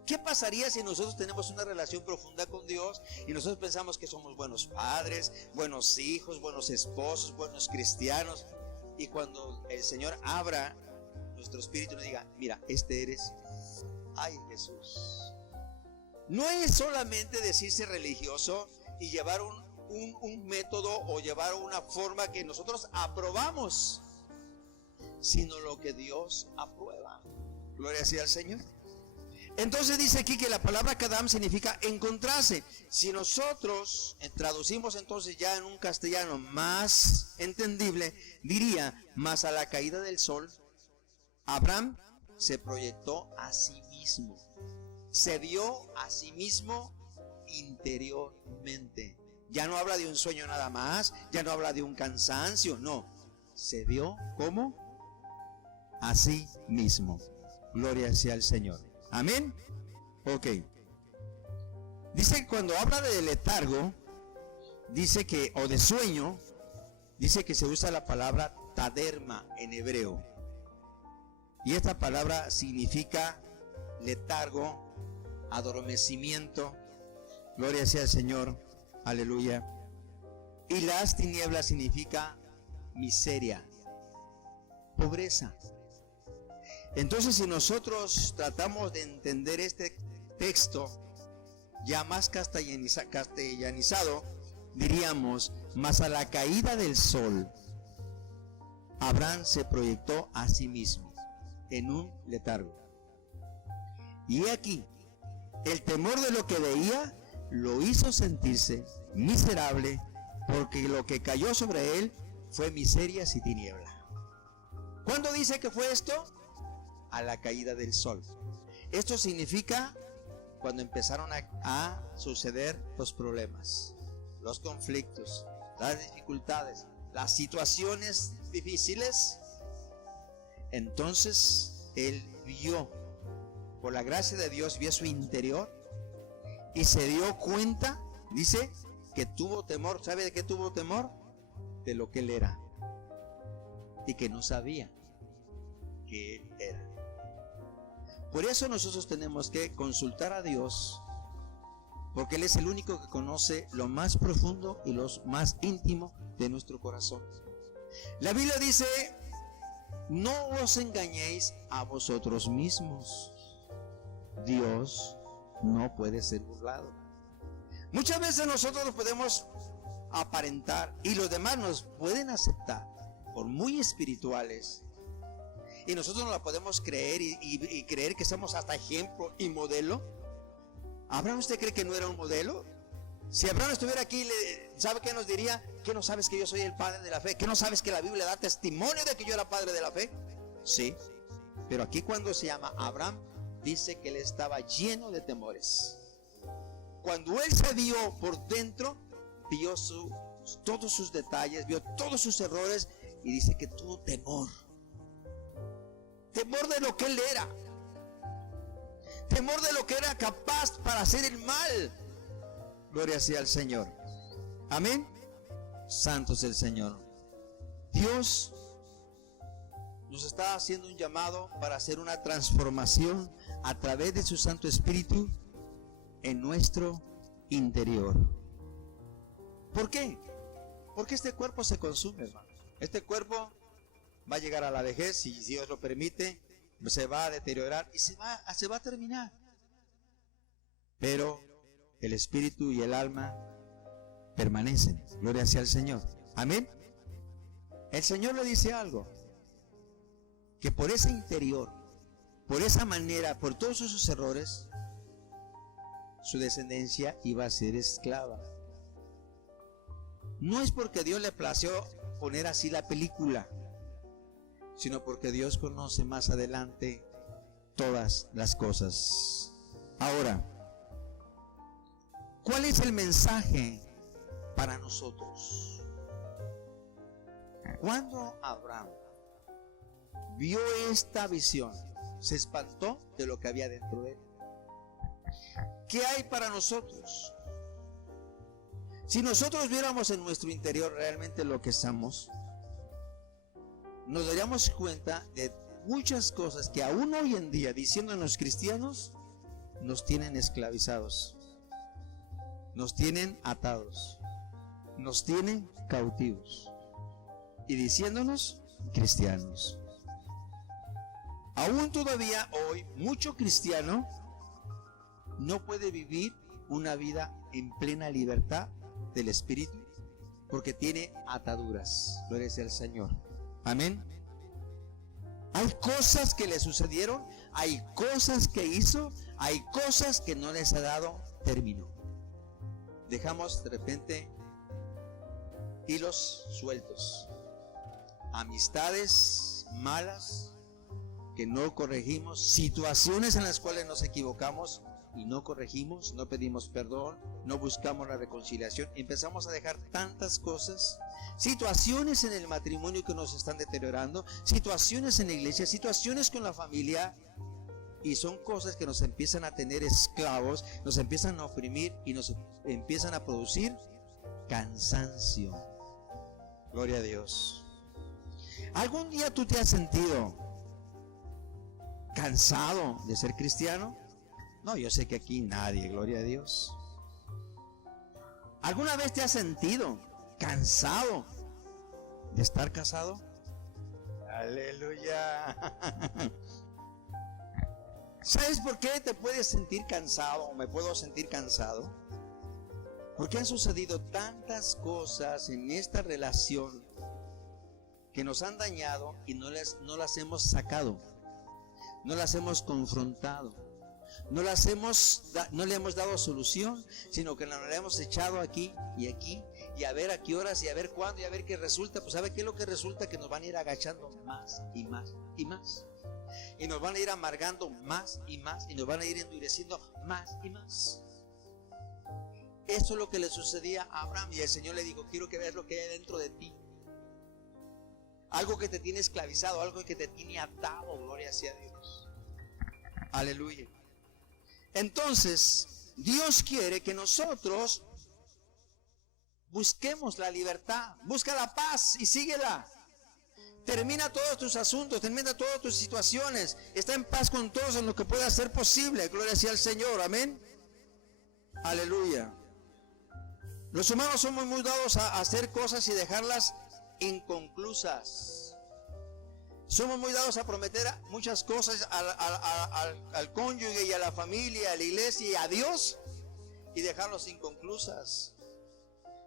¿Qué pasaría si nosotros tenemos una relación profunda con Dios y nosotros pensamos que somos buenos padres, buenos hijos, buenos esposos, buenos cristianos, y cuando el Señor abra nuestro espíritu y nos diga, mira, este eres, ay Jesús? No es solamente decirse religioso y llevar un método o llevar una forma que nosotros aprobamos, sino lo que Dios aprueba. Gloria sea al Señor. Entonces dice aquí que la palabra kadam significa encontrarse. Si nosotros traducimos entonces ya en un castellano más entendible, diría, más a la caída del sol, Abraham se proyectó a sí mismo, se vio a sí mismo interiormente. Ya no habla de un sueño nada más, ya no habla de un cansancio, no, se vio como a sí mismo. Gloria sea al Señor. Amén. Ok. Dice que cuando habla de letargo, dice que, o de sueño, dice que se usa la palabra taderma en hebreo. Y esta palabra significa letargo, adormecimiento. Gloria sea al Señor. Aleluya. Y las tinieblas significa miseria, pobreza. Entonces, si nosotros tratamos de entender este texto ya más castellanizado, diríamos, más a la caída del sol, Abraham se proyectó a sí mismo en un letargo. Y aquí, el temor de lo que veía lo hizo sentirse miserable, porque lo que cayó sobre él fue miserias y tiniebla. ¿Cuándo dice que fue esto? A la caída del sol. Esto significa cuando empezaron a suceder los problemas, los conflictos, las dificultades, las situaciones difíciles. Entonces él vio, por la gracia de Dios, vio su interior y se dio cuenta, dice, que tuvo temor. ¿Sabe de qué tuvo temor? De lo que él era y que no sabía que él era. Por eso nosotros tenemos que consultar a Dios, porque Él es el único que conoce lo más profundo y lo más íntimo de nuestro corazón. La Biblia dice: no os engañéis a vosotros mismos. Dios no puede ser burlado. Muchas veces nosotros nos podemos aparentar y los demás nos pueden aceptar por muy espirituales, y nosotros no la podemos creer y creer que somos hasta ejemplo y modelo. ¿Abraham, usted cree que no era un modelo? Si Abraham estuviera aquí, ¿sabe qué nos diría? ¿Que no sabes que yo soy el padre de la fe? ¿Que no sabes que la Biblia da testimonio de que yo era padre de la fe? Sí, pero aquí cuando se llama Abraham, dice que él estaba lleno de temores. Cuando él se vio por dentro, vio todos sus detalles, vio todos sus errores, y dice que tuvo temor. Temor de lo que él era, temor de lo que era capaz para hacer el mal. Gloria sea al Señor. Amén. Santo es el Señor. Dios nos está haciendo un llamado para hacer una transformación a través de su Santo Espíritu en nuestro interior. ¿Por qué? Porque este cuerpo se consume, hermano. Este cuerpo va a llegar a la vejez, y si Dios lo permite, se va a deteriorar y se va a terminar. Pero el espíritu y el alma permanecen. Gloria sea al Señor. Amén. El Señor le dice algo: que por ese interior, por esa manera, por todos esos errores, su descendencia iba a ser esclava. No es porque Dios le plació poner así la película, sino porque Dios conoce más adelante todas las cosas. Ahora, ¿cuál es el mensaje para nosotros? Cuando Abraham vio esta visión, se espantó de lo que había dentro de él. ¿Qué hay para nosotros? Si nosotros viéramos en nuestro interior realmente lo que somos, nos daríamos cuenta de muchas cosas que aún hoy en día, diciéndonos cristianos, nos tienen esclavizados, nos tienen atados, nos tienen cautivos, y diciéndonos cristianos. Aún todavía hoy, mucho cristiano no puede vivir una vida en plena libertad del Espíritu, porque tiene ataduras. Gloria sea al Señor. Amén. Hay cosas que le sucedieron, hay cosas que hizo, hay cosas que no les ha dado término. Dejamos de repente hilos sueltos, amistades malas que no corregimos, situaciones en las cuales nos equivocamos y no corregimos, no pedimos perdón, no buscamos la reconciliación, empezamos a dejar tantas cosas, situaciones en el matrimonio que nos están deteriorando, situaciones en la iglesia, situaciones con la familia, y son cosas que nos empiezan a tener esclavos, nos empiezan a oprimir y nos empiezan a producir cansancio. Gloria a Dios. ¿Algún día tú te has sentido cansado de ser cristiano? No, yo sé que aquí nadie, gloria a Dios. ¿Alguna vez te has sentido cansado de estar casado? Aleluya. ¿Sabes por qué te puedes sentir cansado o me puedo sentir cansado? Porque han sucedido tantas cosas en esta relación que nos han dañado y no las hemos sacado, no las hemos confrontado, no le hemos dado solución, sino que nos la hemos echado aquí, y a ver a qué horas y a ver cuándo y a ver qué resulta. Pues ¿sabe qué es lo que resulta? Que nos van a ir agachando más y más y más, y nos van a ir amargando más y más, y nos van a ir endureciendo más y más. Eso es lo que le sucedía a Abraham, y el Señor le dijo: quiero que veas lo que hay dentro de ti. algo que te tiene esclavizado, algo que te tiene atado. Gloria sea a Dios. Aleluya. Entonces, Dios quiere que nosotros busquemos la libertad, busca la paz y síguela. Termina todos tus asuntos, termina todas tus situaciones, está en paz con todos en lo que pueda ser posible. Gloria sea al Señor, amén. Aleluya. Los humanos somos muy dados a hacer cosas y dejarlas inconclusas. Somos muy dados a prometer muchas cosas al cónyuge y a la familia, a la iglesia y a Dios, y dejarlos inconclusas.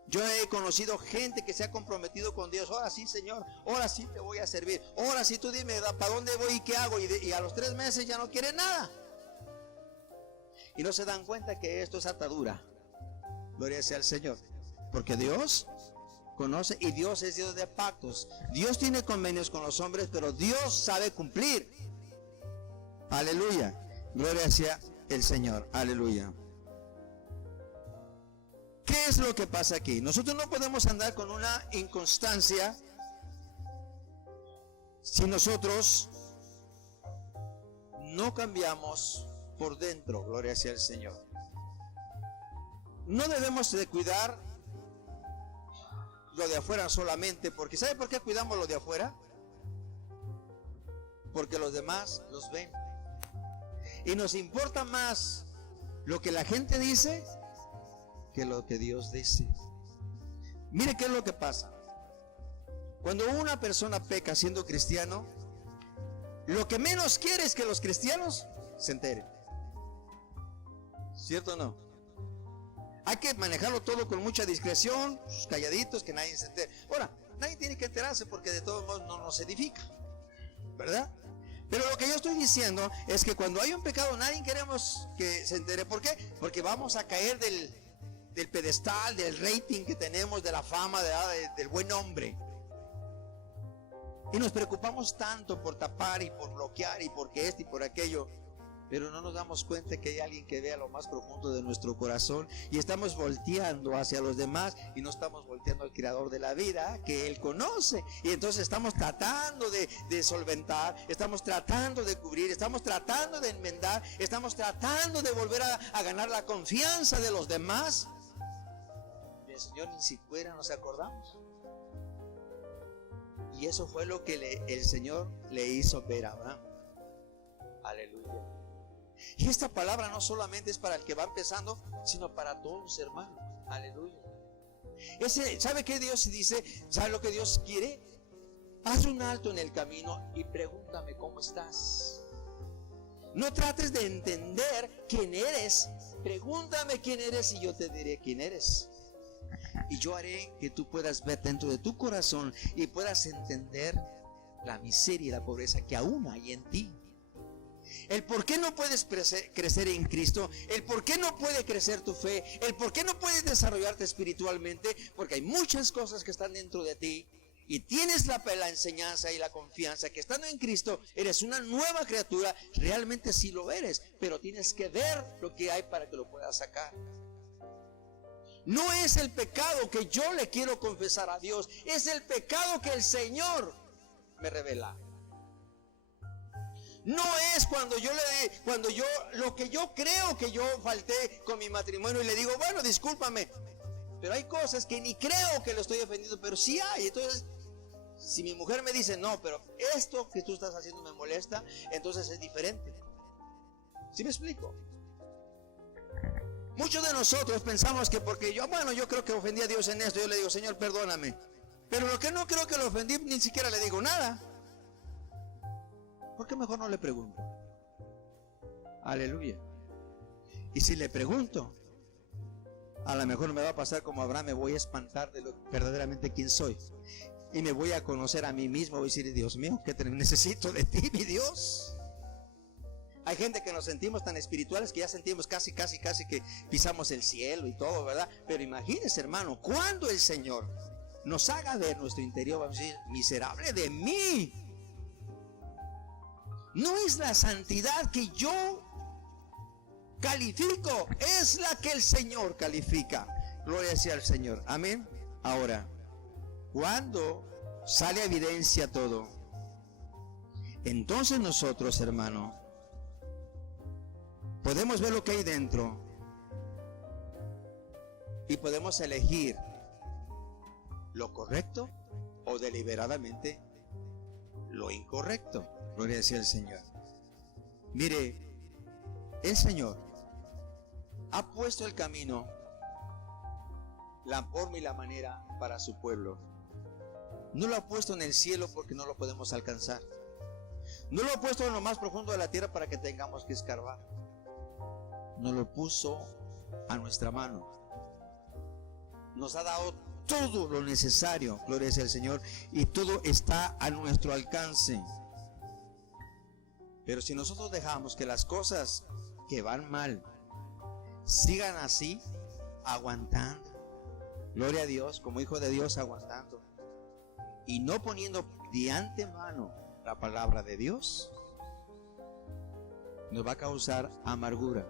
Yo he conocido gente que se ha comprometido con Dios. Ahora sí, Señor, ahora sí te voy a servir. Ahora sí tú dime para dónde voy y qué hago. Y a los 3 meses ya no quieren nada. Y no se dan cuenta que esto es atadura. Gloria sea al Señor. Porque Dios conoce y Dios es Dios de pactos. Dios tiene convenios con los hombres, pero Dios sabe cumplir. Aleluya. Gloria sea el Señor. Aleluya. ¿Qué es lo que pasa aquí? Nosotros no podemos andar con una inconstancia si nosotros no cambiamos por dentro. Gloria sea al Señor. No debemos de cuidar lo de afuera solamente, porque ¿sabe por qué cuidamos lo de afuera? Porque los demás los ven. Y nos importa más lo que la gente dice que lo que Dios dice. Mire qué es lo que pasa. Cuando una persona peca siendo cristiano, lo que menos quiere es que los cristianos se enteren. ¿Cierto o no? Hay que manejarlo todo con mucha discreción, calladitos, que nadie se entere. Ahora, nadie tiene que enterarse porque de todos modos no nos edifica, ¿verdad? Pero lo que yo estoy diciendo es que cuando hay un pecado nadie queremos que se entere. ¿Por qué? Porque vamos a caer del pedestal, del rating que tenemos, de la fama, del buen hombre. Y nos preocupamos tanto por tapar y por bloquear y porque esto y por aquello, pero no nos damos cuenta que hay alguien que vea lo más profundo de nuestro corazón y estamos volteando hacia los demás y no estamos volteando al Creador de la vida que Él conoce. Y entonces estamos tratando de solventar, estamos tratando de cubrir, estamos tratando de enmendar, estamos tratando de volver a ganar la confianza de los demás. El Señor ni siquiera nos acordamos. Y eso fue lo que el Señor le hizo ver a Abraham. Aleluya. Y esta palabra no solamente es para el que va empezando, sino para todos, hermanos. Aleluya. ¿Sabe qué Dios dice? ¿Sabe lo que Dios quiere? Haz un alto en el camino y pregúntame cómo estás. No trates de entender quién eres. Pregúntame quién eres y yo te diré quién eres. Y yo haré que tú puedas ver dentro de tu corazón y puedas entender la miseria y la pobreza que aún hay en ti. El por qué no puedes crecer en Cristo, el por qué no puede crecer tu fe, el por qué no puedes desarrollarte espiritualmente, porque hay muchas cosas que están dentro de ti y tienes la enseñanza y la confianza que estando en Cristo eres una nueva criatura. Realmente sí lo eres, pero tienes que ver lo que hay para que lo puedas sacar. No es el pecado que yo le quiero confesar a Dios, es el pecado que el Señor me revela. No es cuando lo que yo creo que yo falté con mi matrimonio y le digo, bueno, discúlpame, pero hay cosas que ni creo que lo estoy ofendiendo, pero sí hay. Entonces, si mi mujer me dice, no, pero esto que tú estás haciendo me molesta, entonces es diferente. ¿Sí me explico? Muchos de nosotros pensamos que porque yo creo que ofendí a Dios en esto, yo le digo, Señor, perdóname. Pero lo que no creo que lo ofendí, ni siquiera le digo nada. ¿Por qué mejor no le pregunto? Aleluya. Y si le pregunto, a lo mejor me va a pasar como Abraham, me voy a espantar de verdaderamente quién soy. Y me voy a conocer a mí mismo, voy a decir, Dios mío, ¿qué necesito de ti, mi Dios? Hay gente que nos sentimos tan espirituales que ya sentimos casi que pisamos el cielo y todo, ¿verdad? Pero imagínese, hermano, cuando el Señor nos haga ver nuestro interior, vamos a decir, miserable de mí. No es la santidad que yo califico, es la que el Señor califica. Gloria sea al Señor, amén. Ahora, cuando sale a evidencia todo, entonces nosotros, hermano, podemos ver lo que hay dentro y podemos elegir lo correcto o deliberadamente lo incorrecto. Gloria sea al Señor. Mire, el Señor ha puesto el camino, la forma y la manera para su pueblo. No lo ha puesto en el cielo porque no lo podemos alcanzar. No lo ha puesto en lo más profundo de la tierra para que tengamos que escarbar. Nos lo puso a nuestra mano. Nos ha dado todo lo necesario, gloria sea al Señor, y todo está a nuestro alcance. Pero si nosotros dejamos que las cosas que van mal sigan así, aguantando, gloria a Dios, como hijo de Dios, aguantando, y no poniendo de antemano la palabra de Dios, nos va a causar amargura.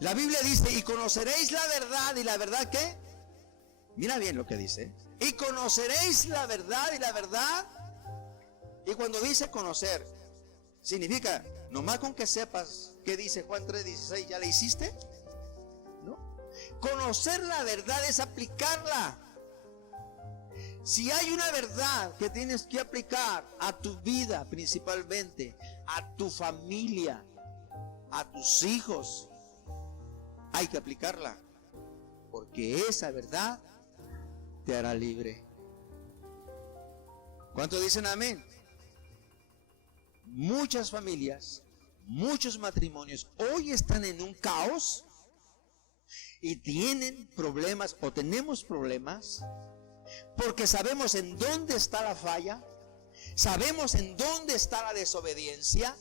La Biblia dice, y conoceréis la verdad, ¿y la verdad qué? Mira bien lo que dice. Y conoceréis la verdad, y la verdad. Y cuando dice conocer, significa, nomás con que sepas qué dice Juan 3:16, ¿ya la hiciste? ¿No? Conocer la verdad es aplicarla. Si hay una verdad que tienes que aplicar a tu vida principalmente, a tu familia, a tus hijos, hay que aplicarla, porque esa verdad te hará libre. ¿Cuántos dicen amén? Muchas familias, muchos matrimonios hoy están en un caos y tienen problemas o tenemos problemas porque sabemos en dónde está la falla, sabemos en dónde está la desobediencia,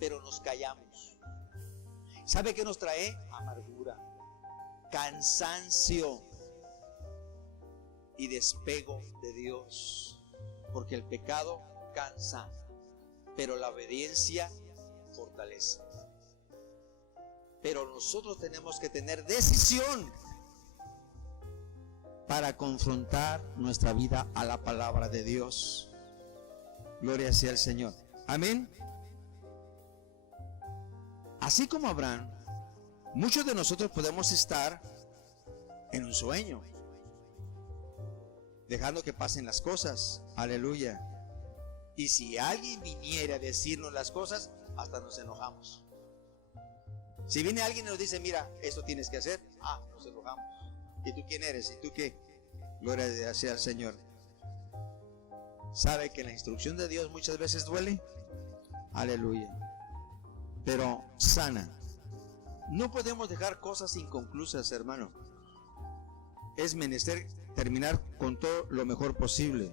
pero nos callamos. ¿Sabe qué nos trae? Amargura, cansancio y despego de Dios, porque el pecado cansa, pero la obediencia fortalece. Pero nosotros tenemos que tener decisión para confrontar nuestra vida a la palabra de Dios. Gloria sea al Señor. Amén. Así como Abraham, muchos de nosotros podemos estar en un sueño, dejando que pasen las cosas. Aleluya. Y si alguien viniera a decirnos las cosas, hasta nos enojamos. Si viene alguien y nos dice, mira, esto tienes que hacer, nos enojamos. ¿Y tú quién eres? ¿Y tú qué? Gloria sea al Señor. ¿Sabe que la instrucción de Dios muchas veces duele? Aleluya. Pero sana. No podemos dejar cosas inconclusas, hermano. Es menester terminar con todo lo mejor posible.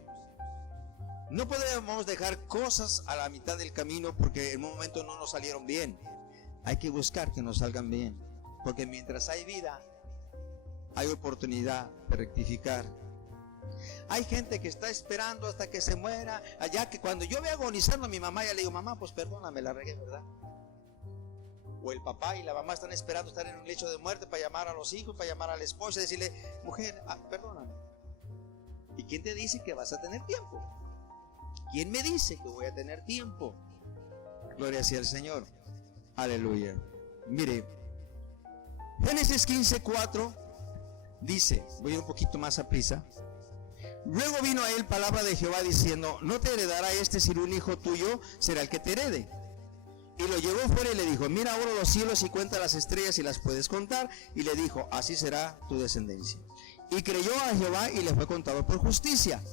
No podemos dejar cosas a la mitad del camino porque en un momento no nos salieron bien. Hay que buscar que nos salgan bien, porque mientras hay vida, hay oportunidad de rectificar. Hay gente que está esperando hasta que se muera, allá que cuando yo veo agonizando a mi mamá, ya le digo, mamá, pues perdóname, la regué, ¿verdad? O el papá y la mamá están esperando estar en un lecho de muerte para llamar a los hijos, para llamar a la esposa y decirle, mujer, perdóname. ¿Y quién te dice que vas a tener tiempo? ¿Quién me dice que voy a tener tiempo? Gloria sea al Señor. Aleluya. Mire, Génesis 15:4 dice, voy un poquito más a prisa. Luego vino a él palabra de Jehová diciendo, no te heredará este, sino un hijo tuyo será el que te herede. Y lo llevó fuera y le dijo, mira ahora los cielos y cuenta las estrellas si las puedes contar. Y le dijo, así será tu descendencia. Y creyó a Jehová y le fue contado por justicia.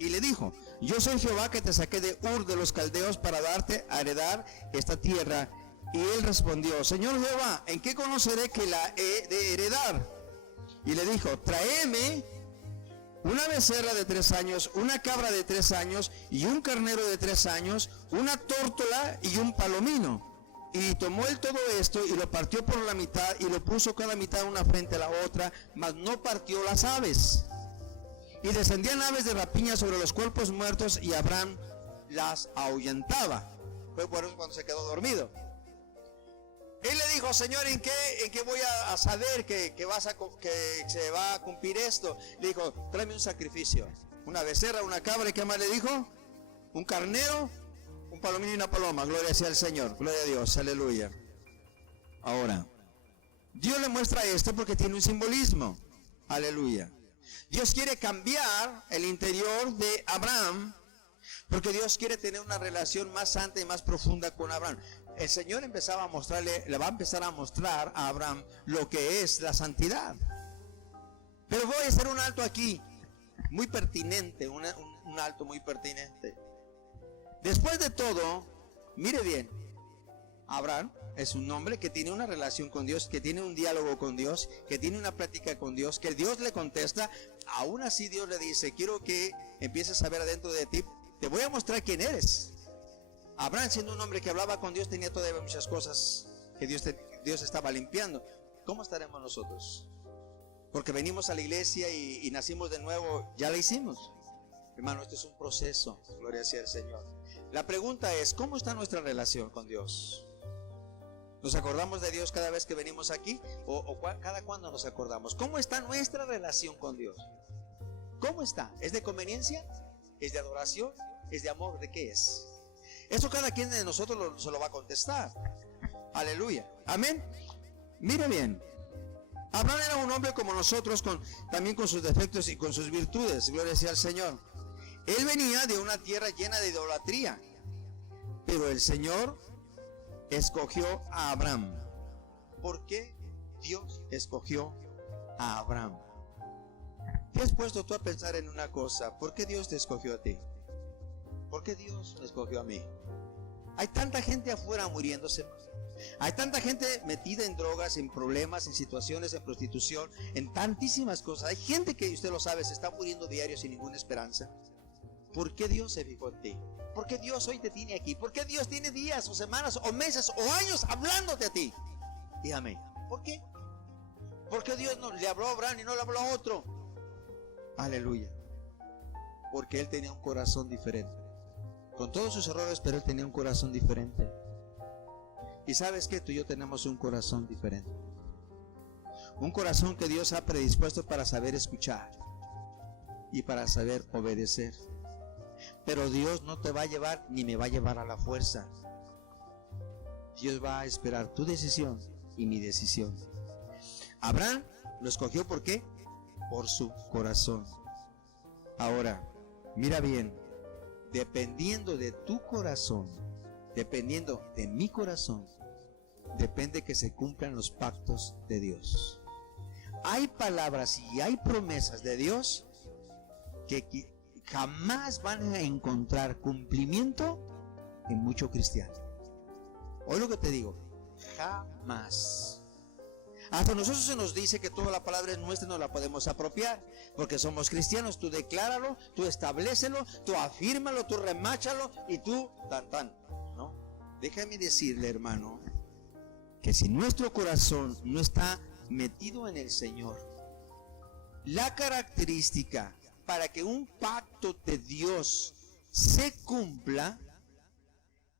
Y le dijo, yo soy Jehová que te saqué de Ur de los Caldeos para darte a heredar esta tierra. Y él respondió, Señor Jehová, ¿en qué conoceré que la he de heredar? Y le dijo, tráeme una becerra de 3 años, una cabra de 3 años y un carnero de 3 años, una tórtola y un palomino. Y tomó él todo esto y lo partió por la mitad y lo puso cada mitad una frente a la otra, mas no partió las aves. Y descendían aves de rapiña sobre los cuerpos muertos y Abraham las ahuyentaba. Fue por eso cuando se quedó dormido. Él le dijo, Señor, ¿en qué voy a saber que se va a cumplir esto? Le dijo, tráeme un sacrificio. una becerra, una cabra, ¿y qué más le dijo? Un carnero, un palomino y una paloma. Gloria sea al Señor, gloria a Dios, aleluya. Ahora, Dios le muestra esto porque tiene un simbolismo, aleluya. Dios quiere cambiar el interior de Abraham porque Dios quiere tener una relación más santa y más profunda con Abraham. El Señor le va a empezar a mostrar a Abraham lo que es la santidad. Pero voy a hacer un alto aquí, muy pertinente, un alto muy pertinente. Después de todo, mire bien, Abraham es un hombre que tiene una relación con Dios, que tiene un diálogo con Dios, que tiene una plática con Dios, que Dios le contesta. Aún así Dios le dice, quiero que empieces a ver adentro de ti, te voy a mostrar quién eres. Abraham, siendo un hombre que hablaba con Dios, tenía todavía muchas cosas que Dios estaba limpiando. ¿Cómo estaremos nosotros? Porque venimos a la iglesia y nacimos de nuevo, ya la hicimos. Hermano, esto es un proceso, gloria sea al Señor. La pregunta es, ¿cómo está nuestra relación con Dios? ¿Nos acordamos de Dios cada vez que venimos aquí? ¿O cada cuándo nos acordamos? ¿Cómo está nuestra relación con Dios? ¿Cómo está? ¿Es de conveniencia? ¿Es de adoración? ¿Es de amor? ¿De qué es? Eso cada quien de nosotros se lo va a contestar. Aleluya. Amén. Mire bien. Abraham era un hombre como nosotros, también con sus defectos y con sus virtudes. Gloria sea al Señor. Él venía de una tierra llena de idolatría. Pero el Señor escogió a Abraham. ¿Por qué Dios escogió a Abraham? ¿Te has puesto tú a pensar en una cosa? ¿Por qué Dios te escogió a ti? ¿Por qué Dios me escogió a mí? Hay tanta gente afuera muriéndose. Hay tanta gente metida en drogas, en problemas, en situaciones, en prostitución, en tantísimas cosas. Hay gente que, usted lo sabe, se está muriendo diario sin ninguna esperanza. ¿Por qué Dios se fijó en ti? ¿Por qué Dios hoy te tiene aquí? ¿Por qué Dios tiene días o semanas o meses o años hablándote a ti? Dígame, ¿por qué? ¿Por qué Dios no le habló a Abraham y no le habló a otro? Aleluya. Porque él tenía un corazón diferente. Con todos sus errores, pero él tenía un corazón diferente. Y sabes que tú y yo tenemos un corazón diferente. Un corazón que Dios ha predispuesto para saber escuchar y para saber obedecer. Pero Dios no te va a llevar ni me va a llevar a la fuerza. Dios va a esperar tu decisión y mi decisión. Abraham lo escogió ¿por qué? Por su corazón. Ahora, mira bien, dependiendo de tu corazón, dependiendo de mi corazón, depende que se cumplan los pactos de Dios. Hay palabras y hay promesas de Dios que jamás van a encontrar cumplimiento en mucho cristiano. Oye lo que te digo, jamás. Hasta nosotros se nos dice que toda la palabra es nuestra y no la podemos apropiar, porque somos cristianos. Tú decláralo, tú establécelo, tú afírmalo, tú remáchalo y tú tan, ¿no? Déjame decirle, hermano, que si nuestro corazón no está metido en el Señor, la característica para que un pacto de Dios se cumpla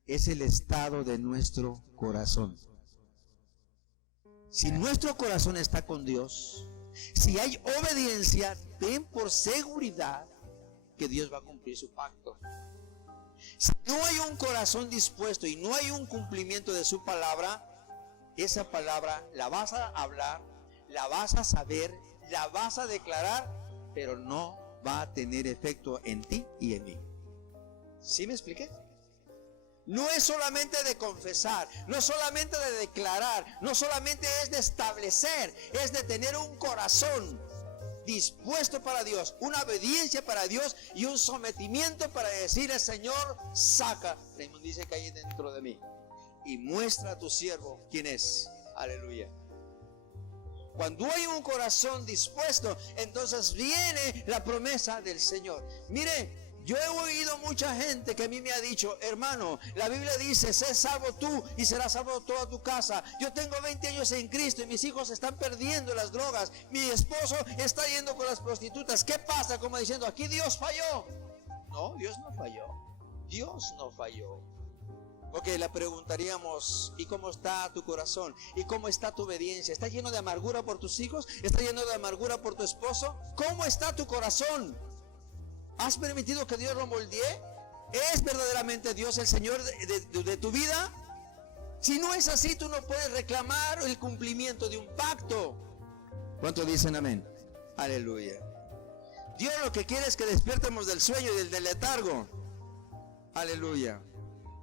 es el estado de nuestro corazón. Si nuestro corazón está con Dios, si hay obediencia, ten por seguridad que Dios va a cumplir su pacto. Si no hay un corazón dispuesto y no hay un cumplimiento de su palabra, esa palabra la vas a hablar, la vas a saber, la vas a declarar, pero no va a tener efecto en ti y en mí. ¿Sí me expliqué? No es solamente de confesar, no es solamente de declarar, no solamente es de establecer, es de tener un corazón dispuesto para Dios, una obediencia para Dios y un sometimiento para decirle: Señor, saca la inmundicia que hay dentro de mí y muestra a tu siervo quién es. Aleluya. Cuando hay un corazón dispuesto, entonces viene la promesa del Señor. Mire, yo he oído mucha gente que a mí me ha dicho: hermano, la Biblia dice, sé salvo tú y serás salvo toda tu casa. Yo tengo 20 años en Cristo y mis hijos están perdiendo las drogas. Mi esposo está yendo con las prostitutas. ¿Qué pasa? Como diciendo, aquí Dios falló. No, Dios no falló. Dios no falló. Ok, le preguntaríamos: ¿y cómo está tu corazón? ¿Y cómo está tu obediencia? ¿Está lleno de amargura por tus hijos? ¿Está lleno de amargura por tu esposo? ¿Cómo está tu corazón? ¿Has permitido que Dios lo moldee? ¿Es verdaderamente Dios el Señor de tu vida? Si no es así, tú no puedes reclamar el cumplimiento de un pacto. ¿Cuántos dicen amén? Aleluya. Dios lo que quiere es que despiertemos del sueño y del letargo. Aleluya.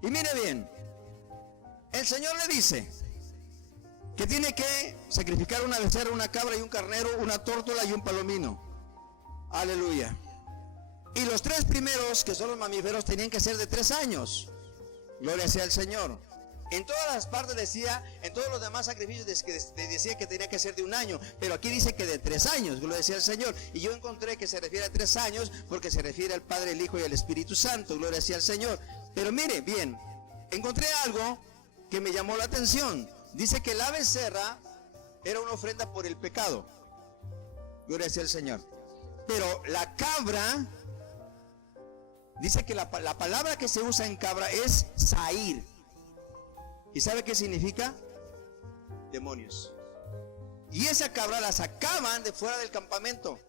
Y mire bien, el Señor le dice que tiene que sacrificar una becerra, una cabra y un carnero, una tórtola y un palomino. Aleluya. Y los 3 primeros, que son los mamíferos, tenían que ser de 3 años. Gloria sea al Señor. En todas las partes decía, en todos los demás sacrificios decía que tenía que ser de 1 año, pero aquí dice que de 3 años, gloria sea al Señor. Y yo encontré que se refiere a 3 años porque se refiere al Padre, el Hijo y al Espíritu Santo, gloria sea al Señor. Pero mire bien, encontré algo que me llamó la atención. Dice que la becerra era una ofrenda por el pecado, gloria sea al Señor. Pero la cabra, dice que la palabra que se usa en cabra es sair. ¿Y sabe qué significa? Demonios. Y esa cabra la sacaban de fuera del campamento.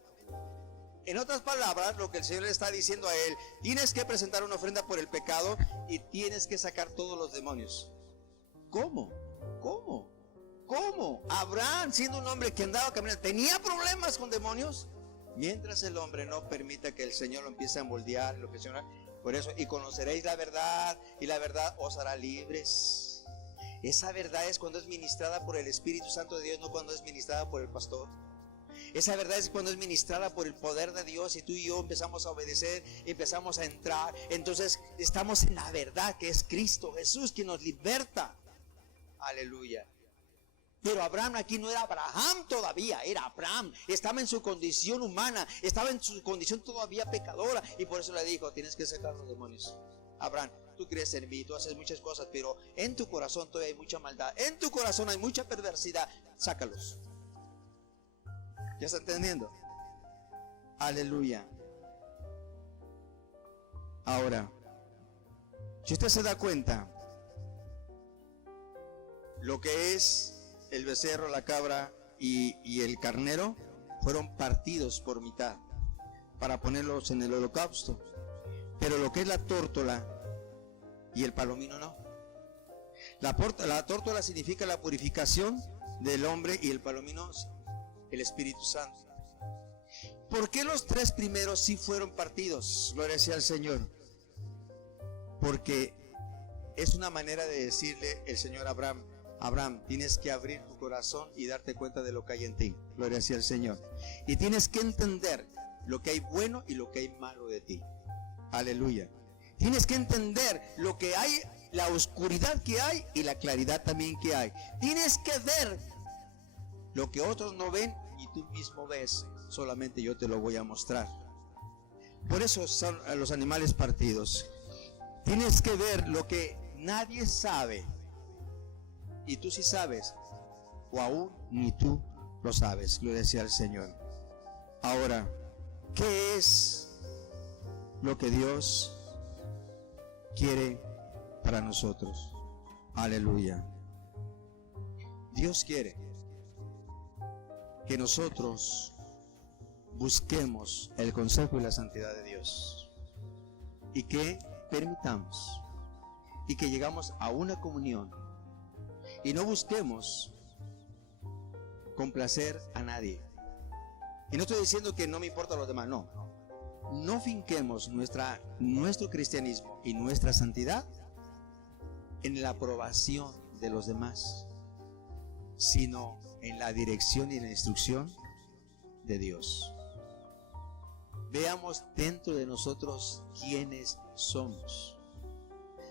En otras palabras, lo que el Señor le está diciendo a él: tienes que presentar una ofrenda por el pecado y tienes que sacar todos los demonios. ¿Cómo? Abraham, siendo un hombre que andaba caminando, tenía problemas con demonios. Mientras el hombre no permita que el Señor lo empiece a moldear, lo que el Señor, por eso, y conoceréis la verdad, y la verdad os hará libres. Esa verdad es cuando es ministrada por el Espíritu Santo de Dios, no cuando es ministrada por el pastor. Esa verdad es cuando es ministrada por el poder de Dios y tú y yo empezamos a obedecer, empezamos a entrar. Entonces estamos en la verdad, que es Cristo Jesús quien nos liberta. Aleluya. Pero Abraham aquí no era Abraham todavía, era Abraham. Estaba en su condición humana, estaba en su condición todavía pecadora. Y por eso le dijo: tienes que sacar los demonios. Abraham, tú crees en mí, tú haces muchas cosas, pero en tu corazón todavía hay mucha maldad, en tu corazón hay mucha perversidad. Sácalos. ¿Ya está entendiendo? Aleluya. Ahora, si usted se da cuenta, lo que es el becerro, la cabra y el carnero fueron partidos por mitad para ponerlos en el holocausto. Pero lo que es la tórtola y el palomino no. La tórtola significa la purificación del hombre y el palomino el Espíritu Santo. ¿Por qué los 3 primeros sí fueron partidos? Gloria sea al Señor. Porque es una manera de decirle el Señor a Abraham: Abraham, tienes que abrir tu corazón y darte cuenta de lo que hay en ti. Gloria sea al Señor. Y tienes que entender lo que hay bueno y lo que hay malo de ti. Aleluya. Tienes que entender lo que hay, la oscuridad que hay y la claridad también que hay. Tienes que ver lo que otros no ven y tú mismo ves. Solamente yo te lo voy a mostrar. Por eso son los animales partidos. Tienes que ver lo que nadie sabe y tú sí sabes, o aún ni tú lo sabes. Gloria sea al Señor. Ahora, ¿qué es lo que Dios quiere para nosotros? Aleluya. Dios quiere que nosotros busquemos el consejo y la santidad de Dios y que permitamos y que llegamos a una comunión y no busquemos complacer a nadie. Y no estoy diciendo que no me importa a los demás, no finquemos nuestro cristianismo y nuestra santidad en la aprobación de los demás, sino en la dirección y la instrucción de Dios. Veamos dentro de nosotros quiénes somos.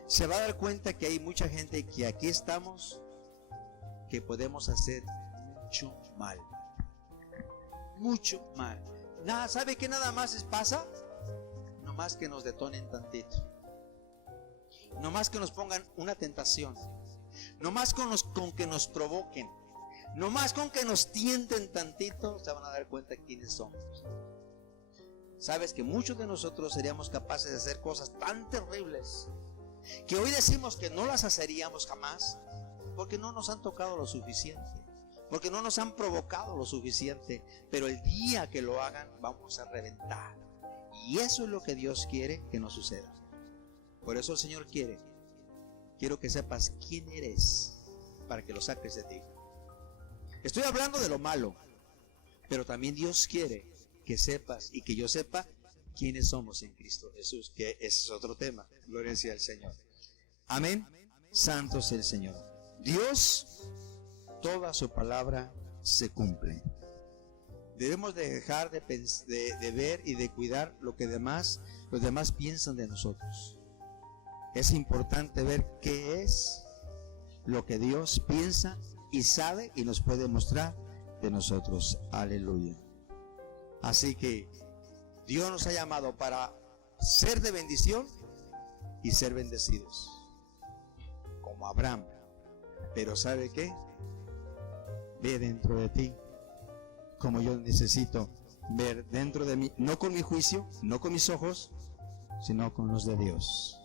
Se va a dar cuenta que hay mucha gente que aquí estamos que podemos hacer mucho mal. Mucho mal. Nada, ¿sabe qué nada más pasa? No más que nos detonen tantito. No más que nos pongan una tentación. No más con que nos provoquen. No más con que nos tienten tantito, se van a dar cuenta quiénes somos. Sabes que muchos de nosotros seríamos capaces de hacer cosas tan terribles que hoy decimos que no las haceríamos jamás, porque no nos han tocado lo suficiente, porque no nos han provocado lo suficiente. Pero el día que lo hagan vamos a reventar. Y eso es lo que Dios quiere que no suceda. Por eso el Señor quiero que sepas quién eres para que lo saques de ti. Estoy hablando de lo malo, pero también Dios quiere que sepas y que yo sepa quiénes somos en Cristo Jesús, que ese es otro tema. Gloria sea al Señor. Amén. Santo es el Señor. Dios, toda su palabra se cumple. Debemos de dejar de ver y de cuidar lo que los demás piensan de nosotros. Es importante ver qué es lo que Dios piensa y sabe y nos puede mostrar de nosotros. Aleluya. Así que Dios nos ha llamado para ser de bendición y ser bendecidos, como Abraham. Pero ¿sabe qué? Ve dentro de ti, como yo necesito ver dentro de mí, no con mi juicio, no con mis ojos, sino con los de Dios.